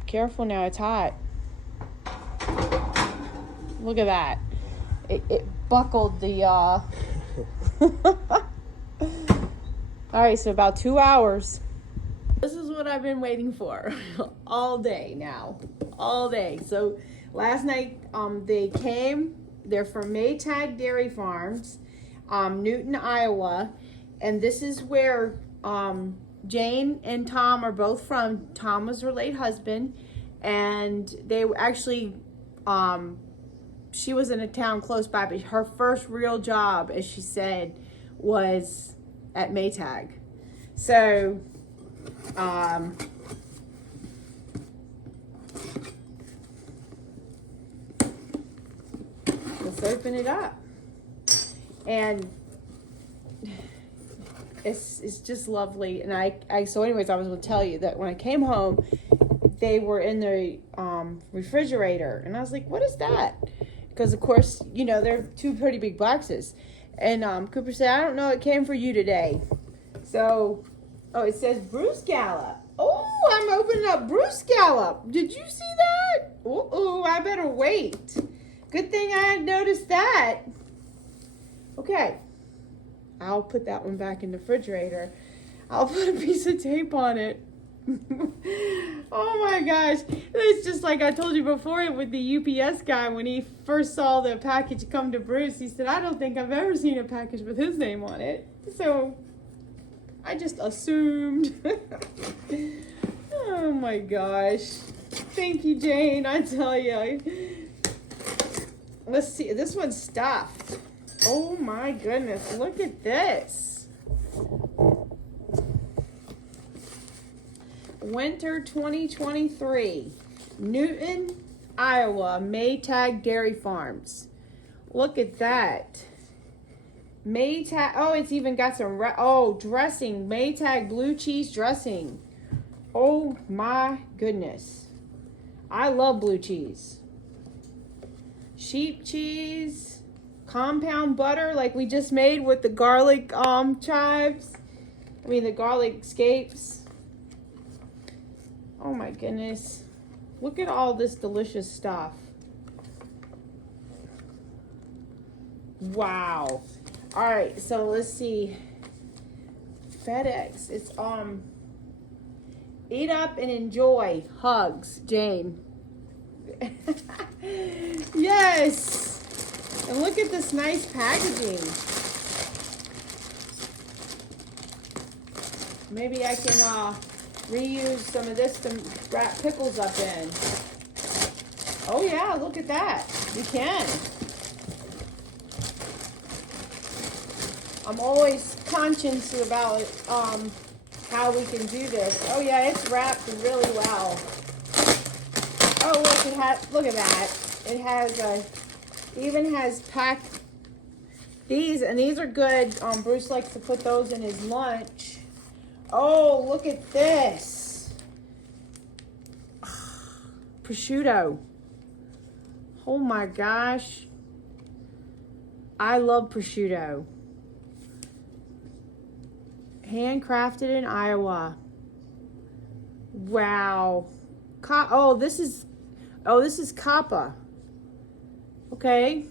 Careful now, it's hot. Look at that. It buckled the All right, so about 2 hours. This is what I've been waiting for all day now. All day. So last night they came. They're from Maytag Dairy Farms, Newton, Iowa. And this is where Jane and Tom are both from. Tom was her late husband. And they actually, she was in a town close by, but her first real job, as she said, was at Maytag. So, let's open it up. And it's just lovely. And so anyways, I was going to tell you that when I came home, they were in the refrigerator. And I was like, what is that? Because, of course, you know, they're two pretty big boxes. And Cooper said, I don't know, it came for you today. So, oh, it says Bruce Scallop. Oh, I'm opening up Bruce Scallop. Did you see that? Oh, I better wait. Good thing I had noticed that. Okay. I'll put that one back in the refrigerator. I'll put a piece of tape on it. Oh my gosh. It's just like I told you before with the UPS guy when he first saw the package come to Bruce. He said, I don't think I've ever seen a package with his name on it. So I just assumed. Oh my gosh. Thank you, Jane. I tell you. Let's see. This one's stuffed. Oh my goodness. Look at this. Winter 2023. Newton, Iowa. Maytag Dairy Farms. Look at that. Maytag. Oh, it's even got some dressing. Maytag blue cheese dressing. Oh my goodness. I love blue cheese. Sheep cheese. Compound butter like we just made with the garlic chives. I mean the garlic scapes. Oh my goodness. Look at all this delicious stuff. Wow. All right, so let's see. FedEx. It's eat up and enjoy. Hugs, Jane. Yes. And look at this nice packaging. Maybe I can reuse some of this to wrap pickles up in. Oh yeah, look at that. You can. I'm always conscious about how we can do this. Oh yeah, it's wrapped really well. Oh look, look at that. It has even has packed these, and these are good. Bruce likes to put those in his lunch. Oh, look at this. Prosciutto. Oh my gosh. I love prosciutto. Handcrafted in Iowa. Wow. This is Kappa. Okay.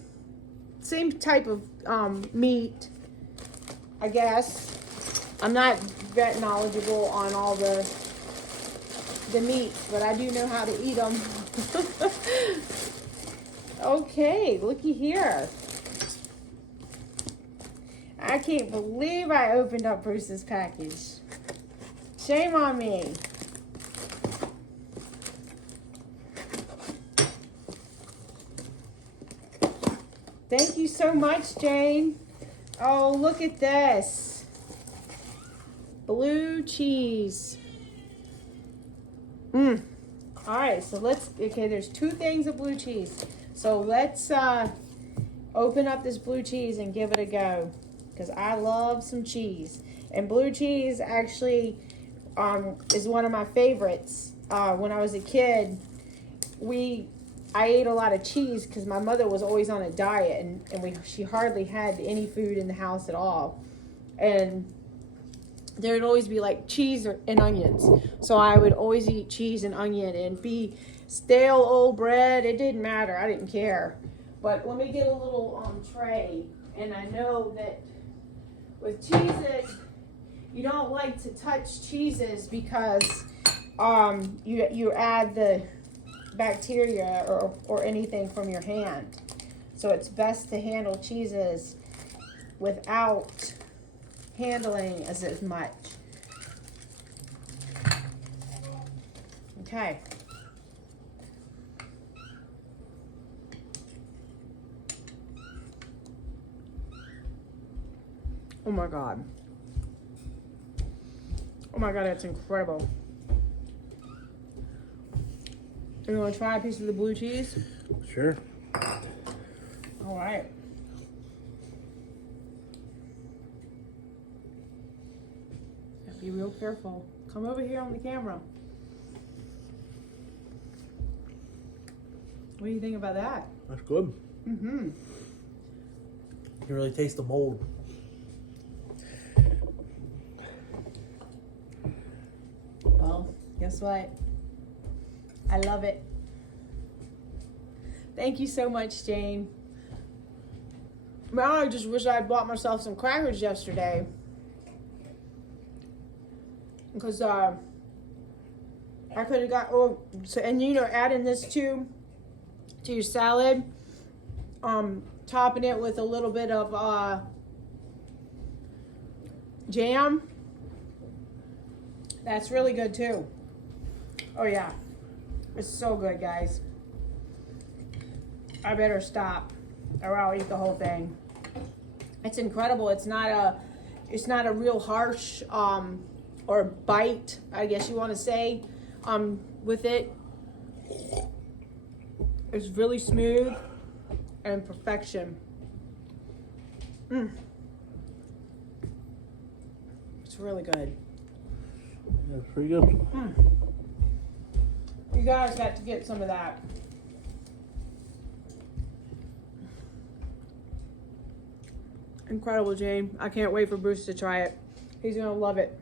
Same type of meat, I guess. I'm not that knowledgeable on all the meats, but I do know how to eat them. Okay, looky here. I can't believe I opened up Bruce's package. Shame on me. Thank you so much, Jane. Oh, look at this. Blue cheese. All right, so there's 2 things of blue cheese. So let's open up this blue cheese and give it a go, because I love some cheese. And blue cheese actually is one of my favorites. When I was a kid, I ate a lot of cheese because my mother was always on a diet, and she hardly had any food in the house at all. And there'd always be like cheese and onions. So I would always eat cheese and onion, and be stale old bread. It didn't matter. I didn't care. But let me get a little tray. And I know that with cheeses, you don't like to touch cheeses because you add the bacteria or anything from your hand. So it's best to handle cheeses without handling as much. Okay. Oh my God. Oh my God, that's incredible. You want to try a piece of the blue cheese? Sure. All right. Be real careful. Come over here on the camera. What do you think about that? That's good. Mm-hmm. You can really taste the mold. Well, guess what? I love it. Thank you so much, Jane. Now I just wish I had bought myself some crackers yesterday. Because I could have got, and adding this to your salad, topping it with a little bit of jam. That's really good too. Oh yeah, it's so good, guys. I better stop, or I'll eat the whole thing. It's incredible. It's not a real harsh or bite, I guess you want to say, with it. It's really smooth and perfection. It's really good. That's pretty good. You guys got to get some of that. Incredible, Jane. I can't wait for Bruce to try it. He's gonna love it.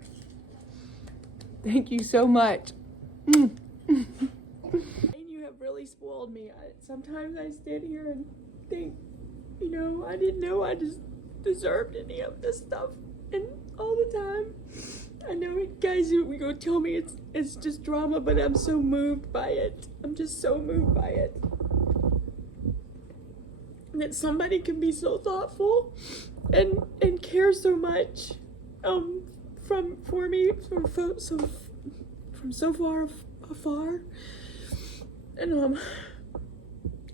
Thank you so much. And you have really spoiled me. Sometimes I stand here and think, I didn't know I just deserved any of this stuff. And all the time, I know guys, we go tell me it's just drama, but I'm so moved by it. I'm just so moved by it. That somebody can be so thoughtful and care so much from so far afar, and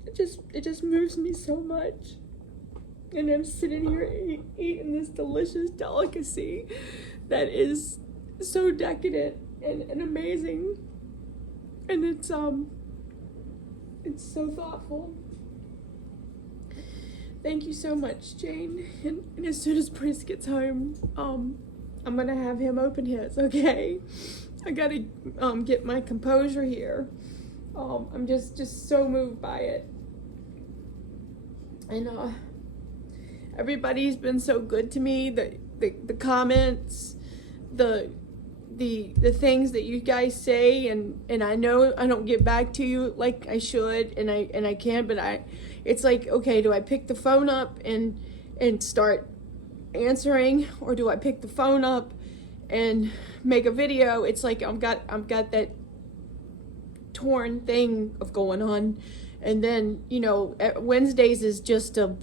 it just moves me so much. And I'm sitting here eating this delicious delicacy that is so decadent and amazing, and it's so thoughtful. Thank you so much, Jane. And as soon as Prince gets home, I'm gonna have him open his, okay? I gotta get my composure here. I'm just so moved by it. And everybody's been so good to me. The comments, the things that you guys say, and I know I don't get back to you like I should, and I can, but it's like, okay, do I pick the phone up and start answering, or do I pick the phone up and make a video? It's like I've got that torn thing of going on. And then, Wednesdays is just a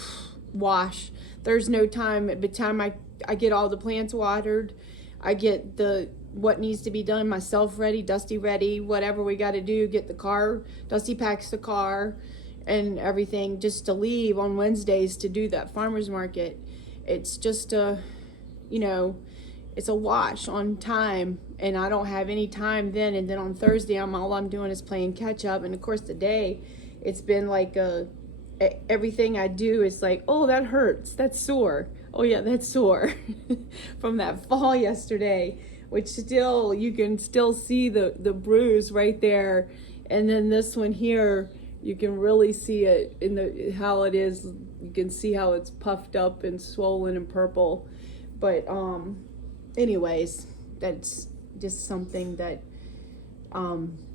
wash. There's no time. By the time I get all the plants watered, I get what needs to be done, myself ready, Dusty ready, whatever we got to do, get the car, Dusty packs the car and everything, just to leave on Wednesdays to do that farmer's market. It's just it's a wash on time, and I don't have any time then. And then on Thursday, all I'm doing is playing catch up. And of course today, it's been like everything I do is like, oh, that hurts, that's sore. Oh yeah, that's sore from that fall yesterday, which still, you can still see the bruise right there. And then this one here, you can really see it in how it is. You can see how it's puffed up and swollen and purple. But anyways, that's just something that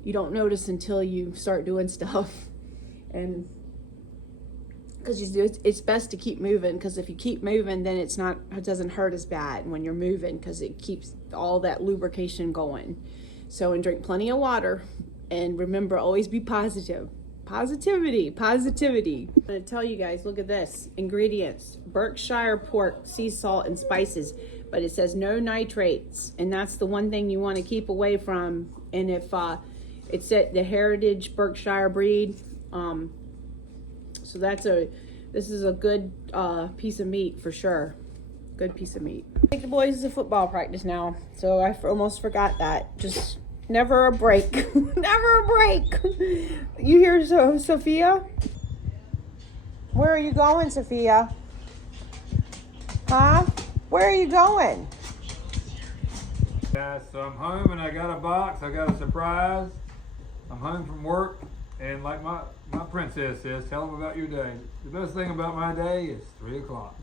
you don't notice until you start doing stuff. And because it's best to keep moving, because if you keep moving, then it doesn't hurt as bad when you're moving, because it keeps all that lubrication going. So, and drink plenty of water, and remember, always be positive. Positivity. I'm going to tell you guys, look at this. Ingredients: Berkshire pork, sea salt, and spices. But it says no nitrates, and that's the one thing you want to keep away from. And if it's at the Heritage Berkshire breed, so this is a good piece of meat for sure. Good piece of meat. Take the boys to football practice now, so I almost forgot that. Just never a break. Never a break. You hear Sophia? Where are you going, Sophia? Huh? Where are you going? Yeah, so I'm home and I got a box. I got a surprise. I'm home from work, and like my princess says, tell them about your day. The best thing about my day is 3 o'clock.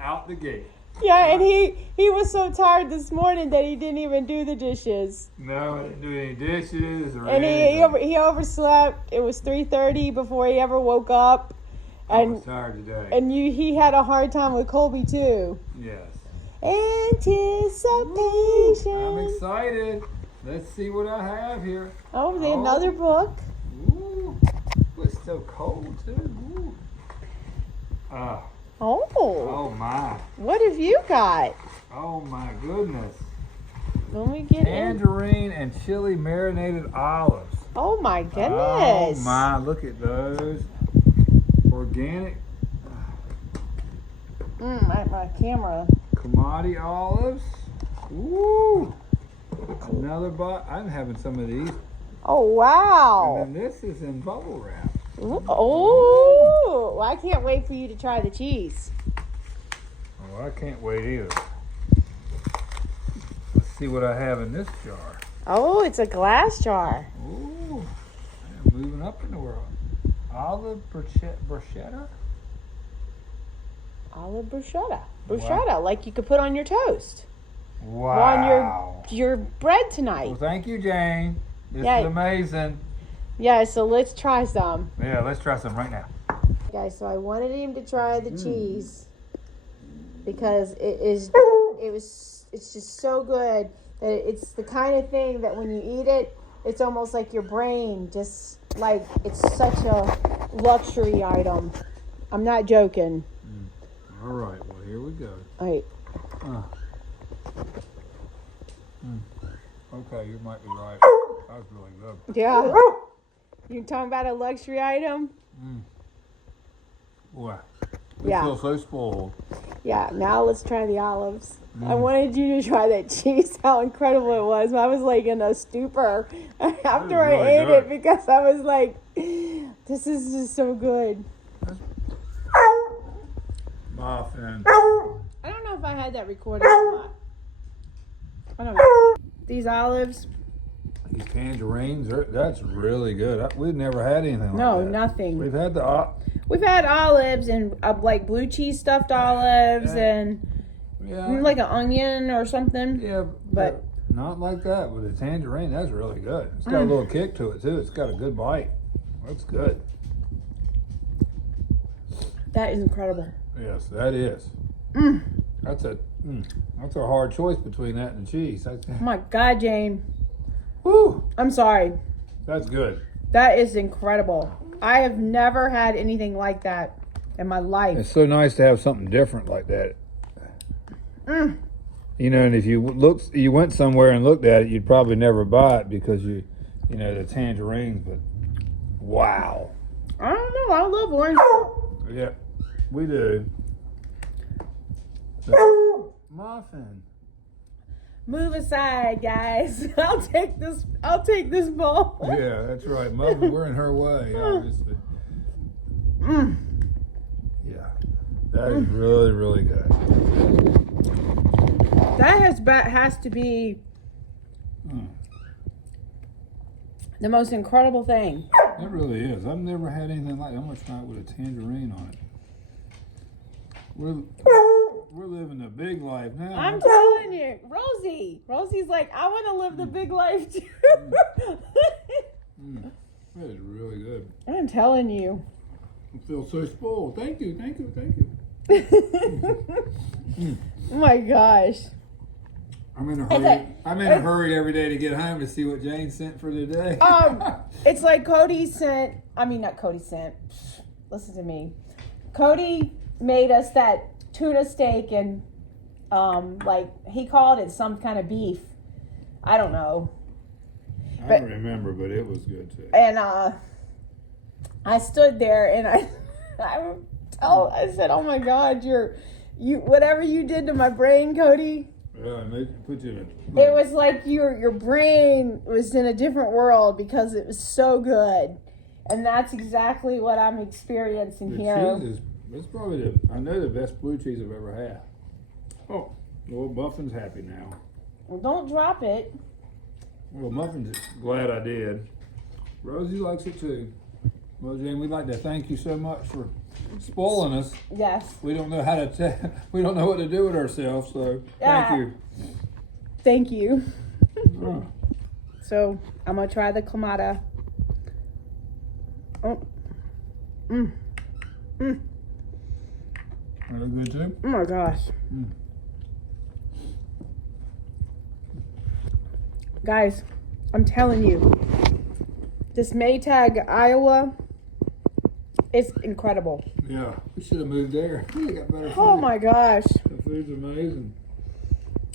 Out the gate. Yeah, and he was so tired this morning that he didn't even do the dishes. No, I didn't do any dishes or And anything. he overslept. It was 3:30 before he ever woke up. I And was tired today. and he had a hard time with Colby too. Yes. Anticipation. I'm excited. Let's see what I have here. Oh, another book. Ooh. It's so cold too. Ooh. Oh. Oh my. What have you got? Oh my goodness. Let me get in. Tangerine and chili marinated olives. Oh my Oh goodness. my, look at those. Organic My camera. commodity olives. Ooh. Another box. I'm having some of these. Oh wow. And then this is in bubble wrap. Ooh. Oh, I can't wait for you to try the cheese. Oh, I can't wait either. Let's see what I have in this jar. Oh, it's a glass jar. Ooh. I'm moving up in the world. Olive bruschetta? Olive bruschetta. Bruschetta, like you could put on your toast. Wow. Or on your bread tonight. Well, thank you, Jane. This Yeah. is amazing. Yeah, so let's try some. Yeah, let's try some right now. Guys, so I wanted him to try the cheese because it's just so good that it's the kind of thing that when you eat it, it's almost like your brain just like it's such a luxury item. I'm not joking. All right, well, here we go. Wait. Okay, you might be right. That was really good. Yeah. You talking about a luxury item? Boy, I Yeah. feel so spoiled. Yeah, now let's try the olives. I wanted you to try that cheese, how incredible it was. I was like in a stupor after I really ate good. it because I was like, this is just so good. Muffin. I don't know if I had that recorded or not. I don't know. These olives, These tangerines, that's really good. We've never had anything like that. no, nothing. We've had We've had olives and like blue cheese stuffed olives and like an onion or something. Yeah, But not like that. With a tangerine, that's really good. It's got a little kick to it too. It's got a good bite. That's good. that is incredible. Yes, that is. That's a hard choice between that and cheese. Oh my God, Jane. Woo, I'm sorry. that's good. That is incredible. I have never had anything like that in my life. It's so nice to have something different like that. You know, and if you went somewhere and looked at it, you'd probably never buy it because the tangerines. But wow. I don't know. I love orange. Yeah, we do. Muffin. Move aside, guys. I'll take this bowl. Yeah, that's right. Muffin, we're in her way, obviously. Yeah. That is really, really good. That has to be the most incredible thing. It really is. I've never had anything like that. I'm gonna try it with a tangerine on it. We're living the big life now. I'm telling you, Rosie's like, I want to live the big life too. That is really good. I'm telling you. I feel so spoiled. Thank you. Oh my gosh. I'm in a hurry. I'm in a hurry every day to get home to see what Jane sent for today. It's like not Cody sent. Listen to me. Cody made us that tuna steak and like he called it some kind of beef. I don't know. I don't remember, but it was good too. And I stood there and I said, "Oh my God, you whatever you did to my brain, Cody." Yeah, they put you in It was like your brain was in a different world because it was so good, and that's exactly what I'm experiencing here. Cheese it's probably I know the best blue cheese I've ever had. Oh, well, Muffin's happy now. Well, don't drop it. Well, Muffin's glad I did. Rosie likes it too. Well, Jane, we'd like to thank you so much for spoiling us. Yes. We don't know how to we don't know what to do with ourselves, so thank you. Thank you. So I'm gonna try the Clamato. Oh. Are they good too? Oh my gosh. Guys, I'm telling you, this Maytag, Iowa, is incredible. Yeah, we should have moved there. We got better food. Oh my gosh. The food's amazing.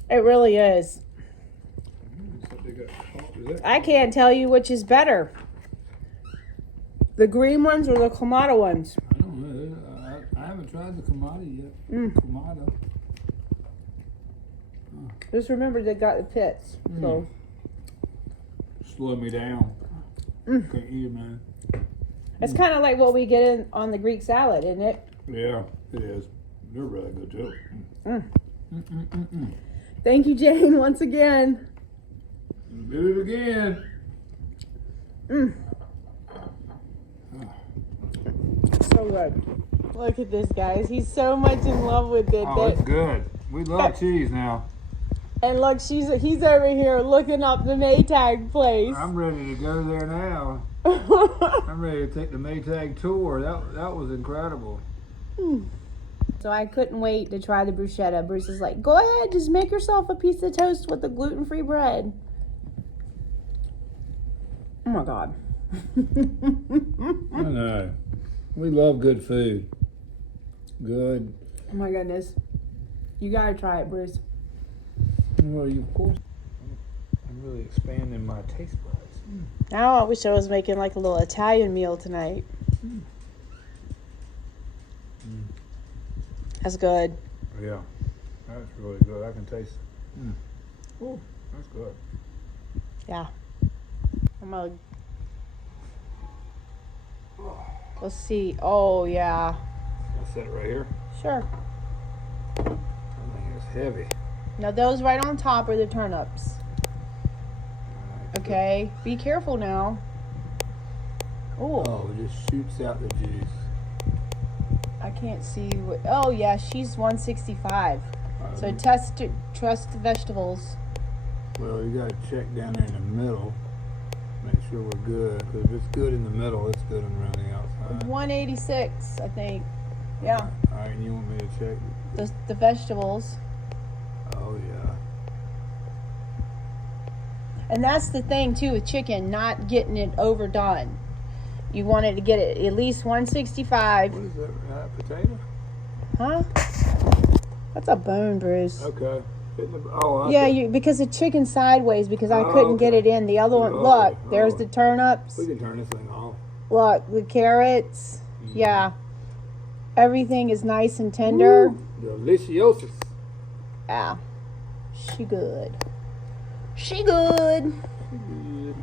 It really is. Is I can't tell you which is better. The green ones or the Clamato ones. I don't know. I haven't tried the Clamato yet. Clamato. Just remember they got the pits. So Slow me down. Can't eat it, man. it's kind of like what we get on the Greek salad, isn't it? Yeah, it is. They're really good too. Thank you, Jane, once again. Do it again. So good. Look at this, guys. He's so much in love with it. Oh, it's good. We love cheese now. And look, he's over here looking up the Maytag place. I'm ready to go there now. I'm ready to take the Maytag tour. That was incredible. So I couldn't wait to try the bruschetta. Bruce is like, go ahead, just make yourself a piece of toast with the gluten-free bread. Oh my God. I know. We love good food. Good. Oh my goodness. You gotta try it, Bruce. Well, of course. I'm really expanding my taste buds. Now I wish I was making like a little Italian meal tonight. That's good. Yeah, that's really good. I can taste it. Oh, that's good. Yeah. I'm gonna... Let's see. Oh, yeah. That's that right here. Sure. I think it's heavy. Now those right on top are the turnips. Okay. Be careful now. Ooh. Oh, it just shoots out the juice. I can't see what... Oh, yeah. She's 165. So trust the vegetables. Well, you got to check down there in the middle. Make sure we're good. Because if it's good in the middle, it's good around the outside. 186, I think. Yeah. All right, and you want me to check? The vegetables. Oh, yeah. And that's the thing, too, with chicken, not getting it overdone. You want it to get it at least 165. What is that? Potato? Huh? That's a bone, Bruce. Okay. Yeah, because the chicken sideways because I couldn't get it in. The other one, look, there's the turnips. We can turn this thing off. Look, the carrots. Yeah. Everything is nice and tender. Deliciosus. Yeah. She good. She good.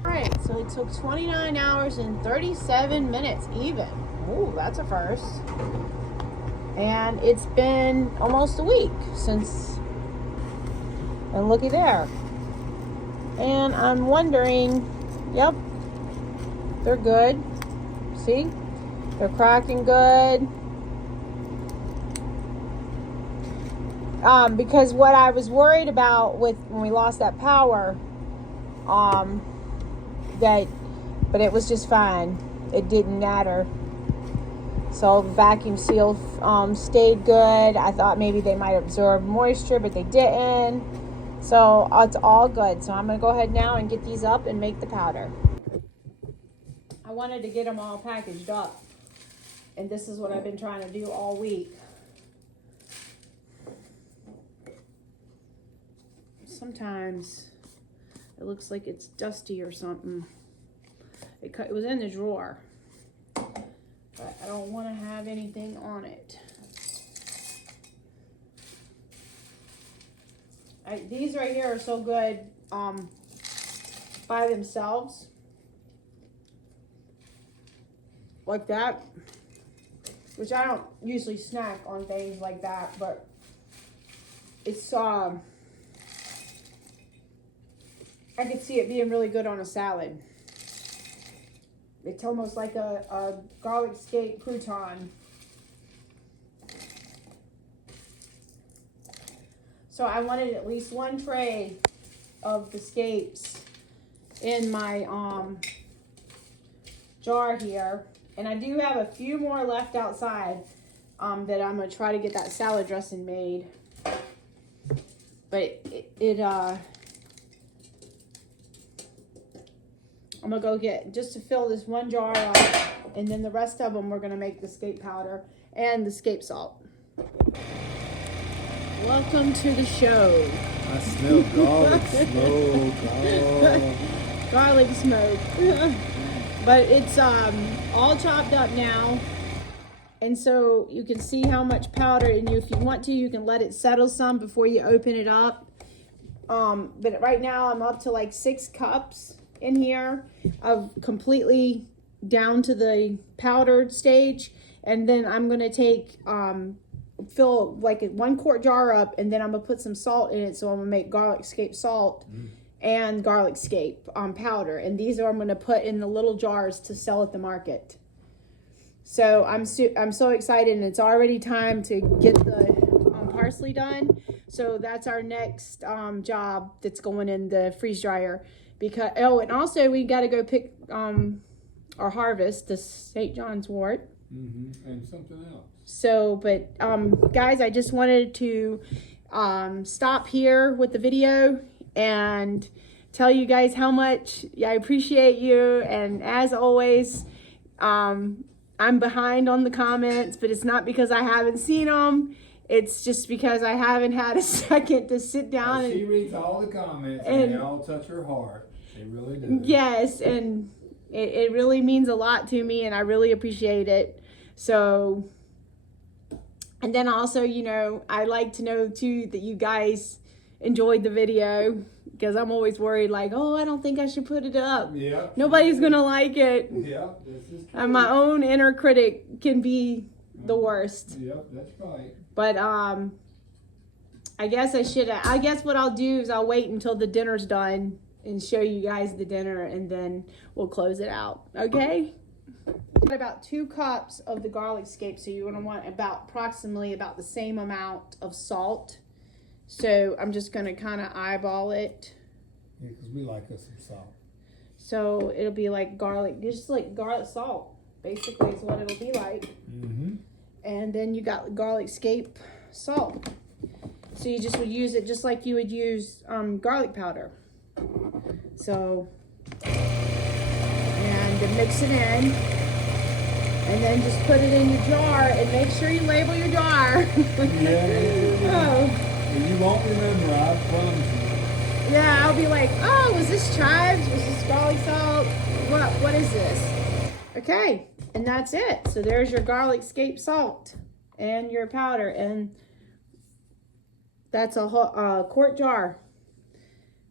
Alright, so it took 29 hours and 37 minutes even. Ooh, that's a first. And it's been almost a week since, and looky there. And I'm wondering, yep, they're good. See? They're cracking good. Because what I was worried about with when we lost that power, but it was just fine. It didn't matter. So the vacuum seal stayed good. I thought maybe they might absorb moisture, but they didn't. So it's all good. So I'm going to go ahead now and get these up and make the powder. I wanted to get them all packaged up. And this is what I've been trying to do all week. Sometimes it looks like it's dusty or something. It was in the drawer. But I don't want to have anything on it. These right here are so good by themselves. Like that. Which I don't usually snack on things like that, but it's I could see it being really good on a salad. It's almost like a garlic scape crouton. So I wanted at least one tray of the scapes in my jar here. And I do have a few more left outside that I'm going to try to get that salad dressing made. But I'm going to go get, just to fill this one jar up, and then the rest of them we're going to make the scape powder and the scape salt. Welcome to the show. I smell garlic smoke. Oh. Garlic smoke. But it's all chopped up now. And so you can see how much powder, and if you want to, you can let it settle some before you open it up. But right now I'm up to like 6 cups in here of completely down to the powdered stage. And then I'm going to take, fill like a 1 quart jar up, and then I'm going to put some salt in it. So I'm going to make garlic scape salt and garlic scape powder. And these are I'm going to put in the little jars to sell at the market. So I'm so excited, and it's already time to get the parsley done. So that's our next job that's going in the freeze dryer. Because and also we got to go pick our harvest, the St. John's wort. And something else. So, but guys, I just wanted to stop here with the video and tell you guys how much I appreciate you. And as always, I'm behind on the comments, but it's not because I haven't seen them. It's just because I haven't had a second to sit down. She reads all the comments, and they all touch her heart. They really do. Yes, and it really means a lot to me, and I really appreciate it. So, and then also, you know, I like to know too that you guys enjoyed the video, because I'm always worried like, oh, I don't think I should put it up. Yeah. Nobody's going to like it. Yeah, this is true. And my own inner critic can be the worst. Yep, that's right. But I guess I guess what I'll do is I'll wait until the dinner's done and show you guys the dinner, and then we'll close it out. Okay? About 2 cups of the garlic scape, so you're going to want approximately about the same amount of salt. So I'm just going to kind of eyeball it. Yeah, because we like us some salt. So it'll be like garlic, just like garlic salt, basically is what it'll be like. And then you got garlic scape salt. So you just would use it just like you would use garlic powder. So, and then mix it in. And then just put it in your jar, and make sure you label your jar. And you won't remember, I promise you. Yeah, I'll be like, oh, was this chives? Was this garlic salt? What is this? Okay, and that's it. So there's your garlic scape salt and your powder, and that's a whole, quart jar.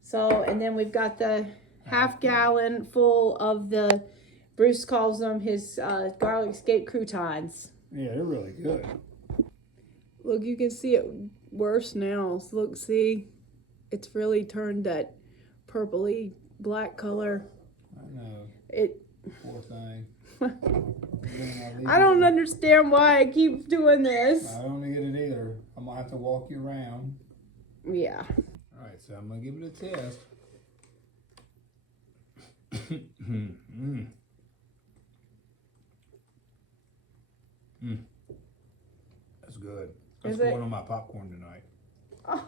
So, and then we've got the half gallon full of the, Bruce calls them his garlic scape croutons. Yeah, they're really good. Look, you can see it worse now. So look, see, it's really turned that purpley black color. I know. It. Poor thing. I don't understand why I keep doing this. I don't get it either. I'm gonna have to walk you around. Yeah. All right, so I'm gonna give it a test. That's good. That's going on my popcorn tonight. Oh,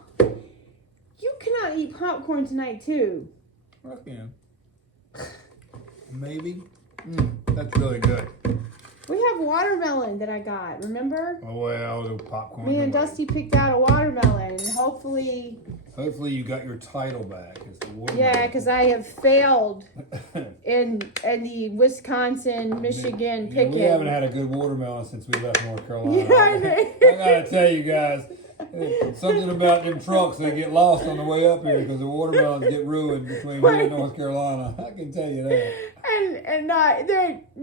you cannot eat popcorn tonight too. I can. Maybe. That's really good. We have watermelon that I got, remember? Oh, well, the popcorn. Me and Dusty picked out a watermelon. Hopefully you got your title back. It's the watermelon. yeah, because I have failed in the Wisconsin, Michigan picking. We haven't had a good watermelon since we left North Carolina. Yeah, I know. I gotta tell you guys, something about them trucks, they get lost on the way up here because the watermelons get ruined between here and North Carolina. I can tell you that. And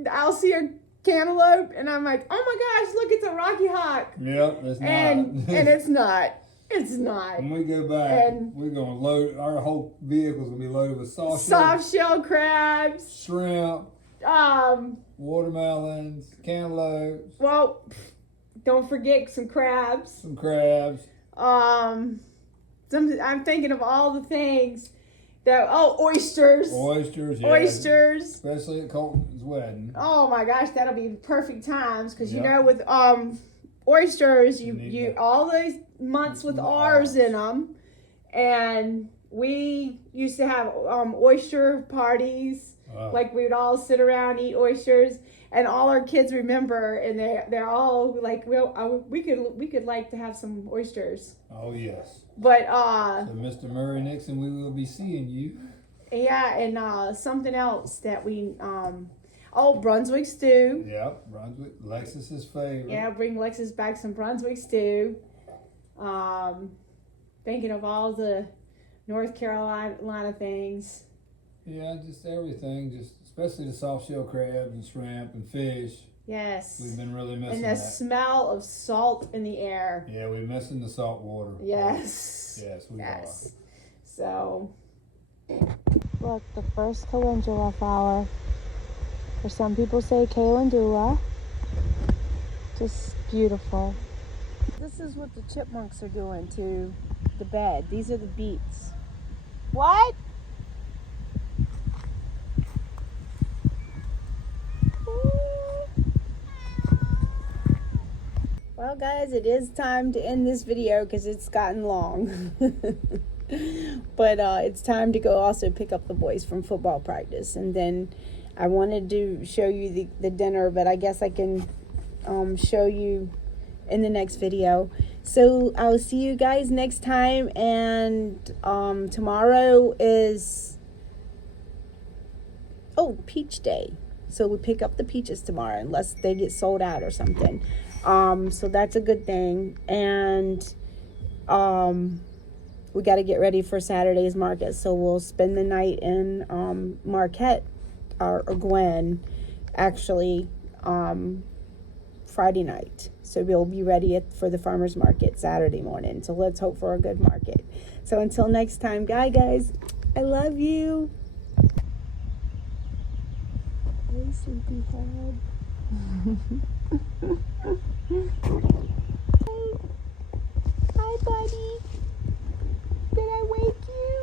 I'll see a cantaloupe and I'm like, oh my gosh, look, it's a Rocky Hawk. Yep, it's not. And it's not. It's not. When we go back, we're gonna load, our whole vehicle's gonna be loaded with soft shell crabs, shrimp, watermelons, cantaloupes. Well, don't forget some crabs. Some crabs. I'm thinking of all the things that oysters. Oysters, yeah. Oysters. Especially at Colton's wedding. Oh my gosh, that'll be perfect times because you know with oysters you all those months with R's in them, and we used to have oyster parties. Like we would all sit around eat oysters, and all our kids remember, and they're all like, we could like to have some oysters. Oh yes. But so Mr. Murray Nixon, we will be seeing you. Yeah, and something else that we Brunswick stew. Yep, Brunswick, Lexus's favorite. Yeah, bring Lexus back some Brunswick stew. Thinking of all the North Carolina things. Yeah, just everything, just especially the soft shell crabs and shrimp and fish. Yes. We've been really missing that. And the that. smell of salt in the air. Yeah, we're missing the salt water. Yes. Yes, we are. So, look, the first calendula flower. Or some people say calendula. Just beautiful. This is what the chipmunks are doing to the bed. These are the beets. What? Well, guys, it is time to end this video because it's gotten long. But it's time to go also pick up the boys from football practice. And then I wanted to show you the dinner, but I guess I can show you in the next video. So I'll see you guys next time. And tomorrow is peach day. So we pick up the peaches tomorrow unless they get sold out or something. So that's a good thing. And we got to get ready for Saturday's market. So we'll spend the night in Marquette, or Gwen, actually, Friday night. So we'll be ready for the farmer's market Saturday morning. So let's hope for a good market. So until next time, guys, I love you. Hey, sleepyhead. Hi, buddy. Did I wake you?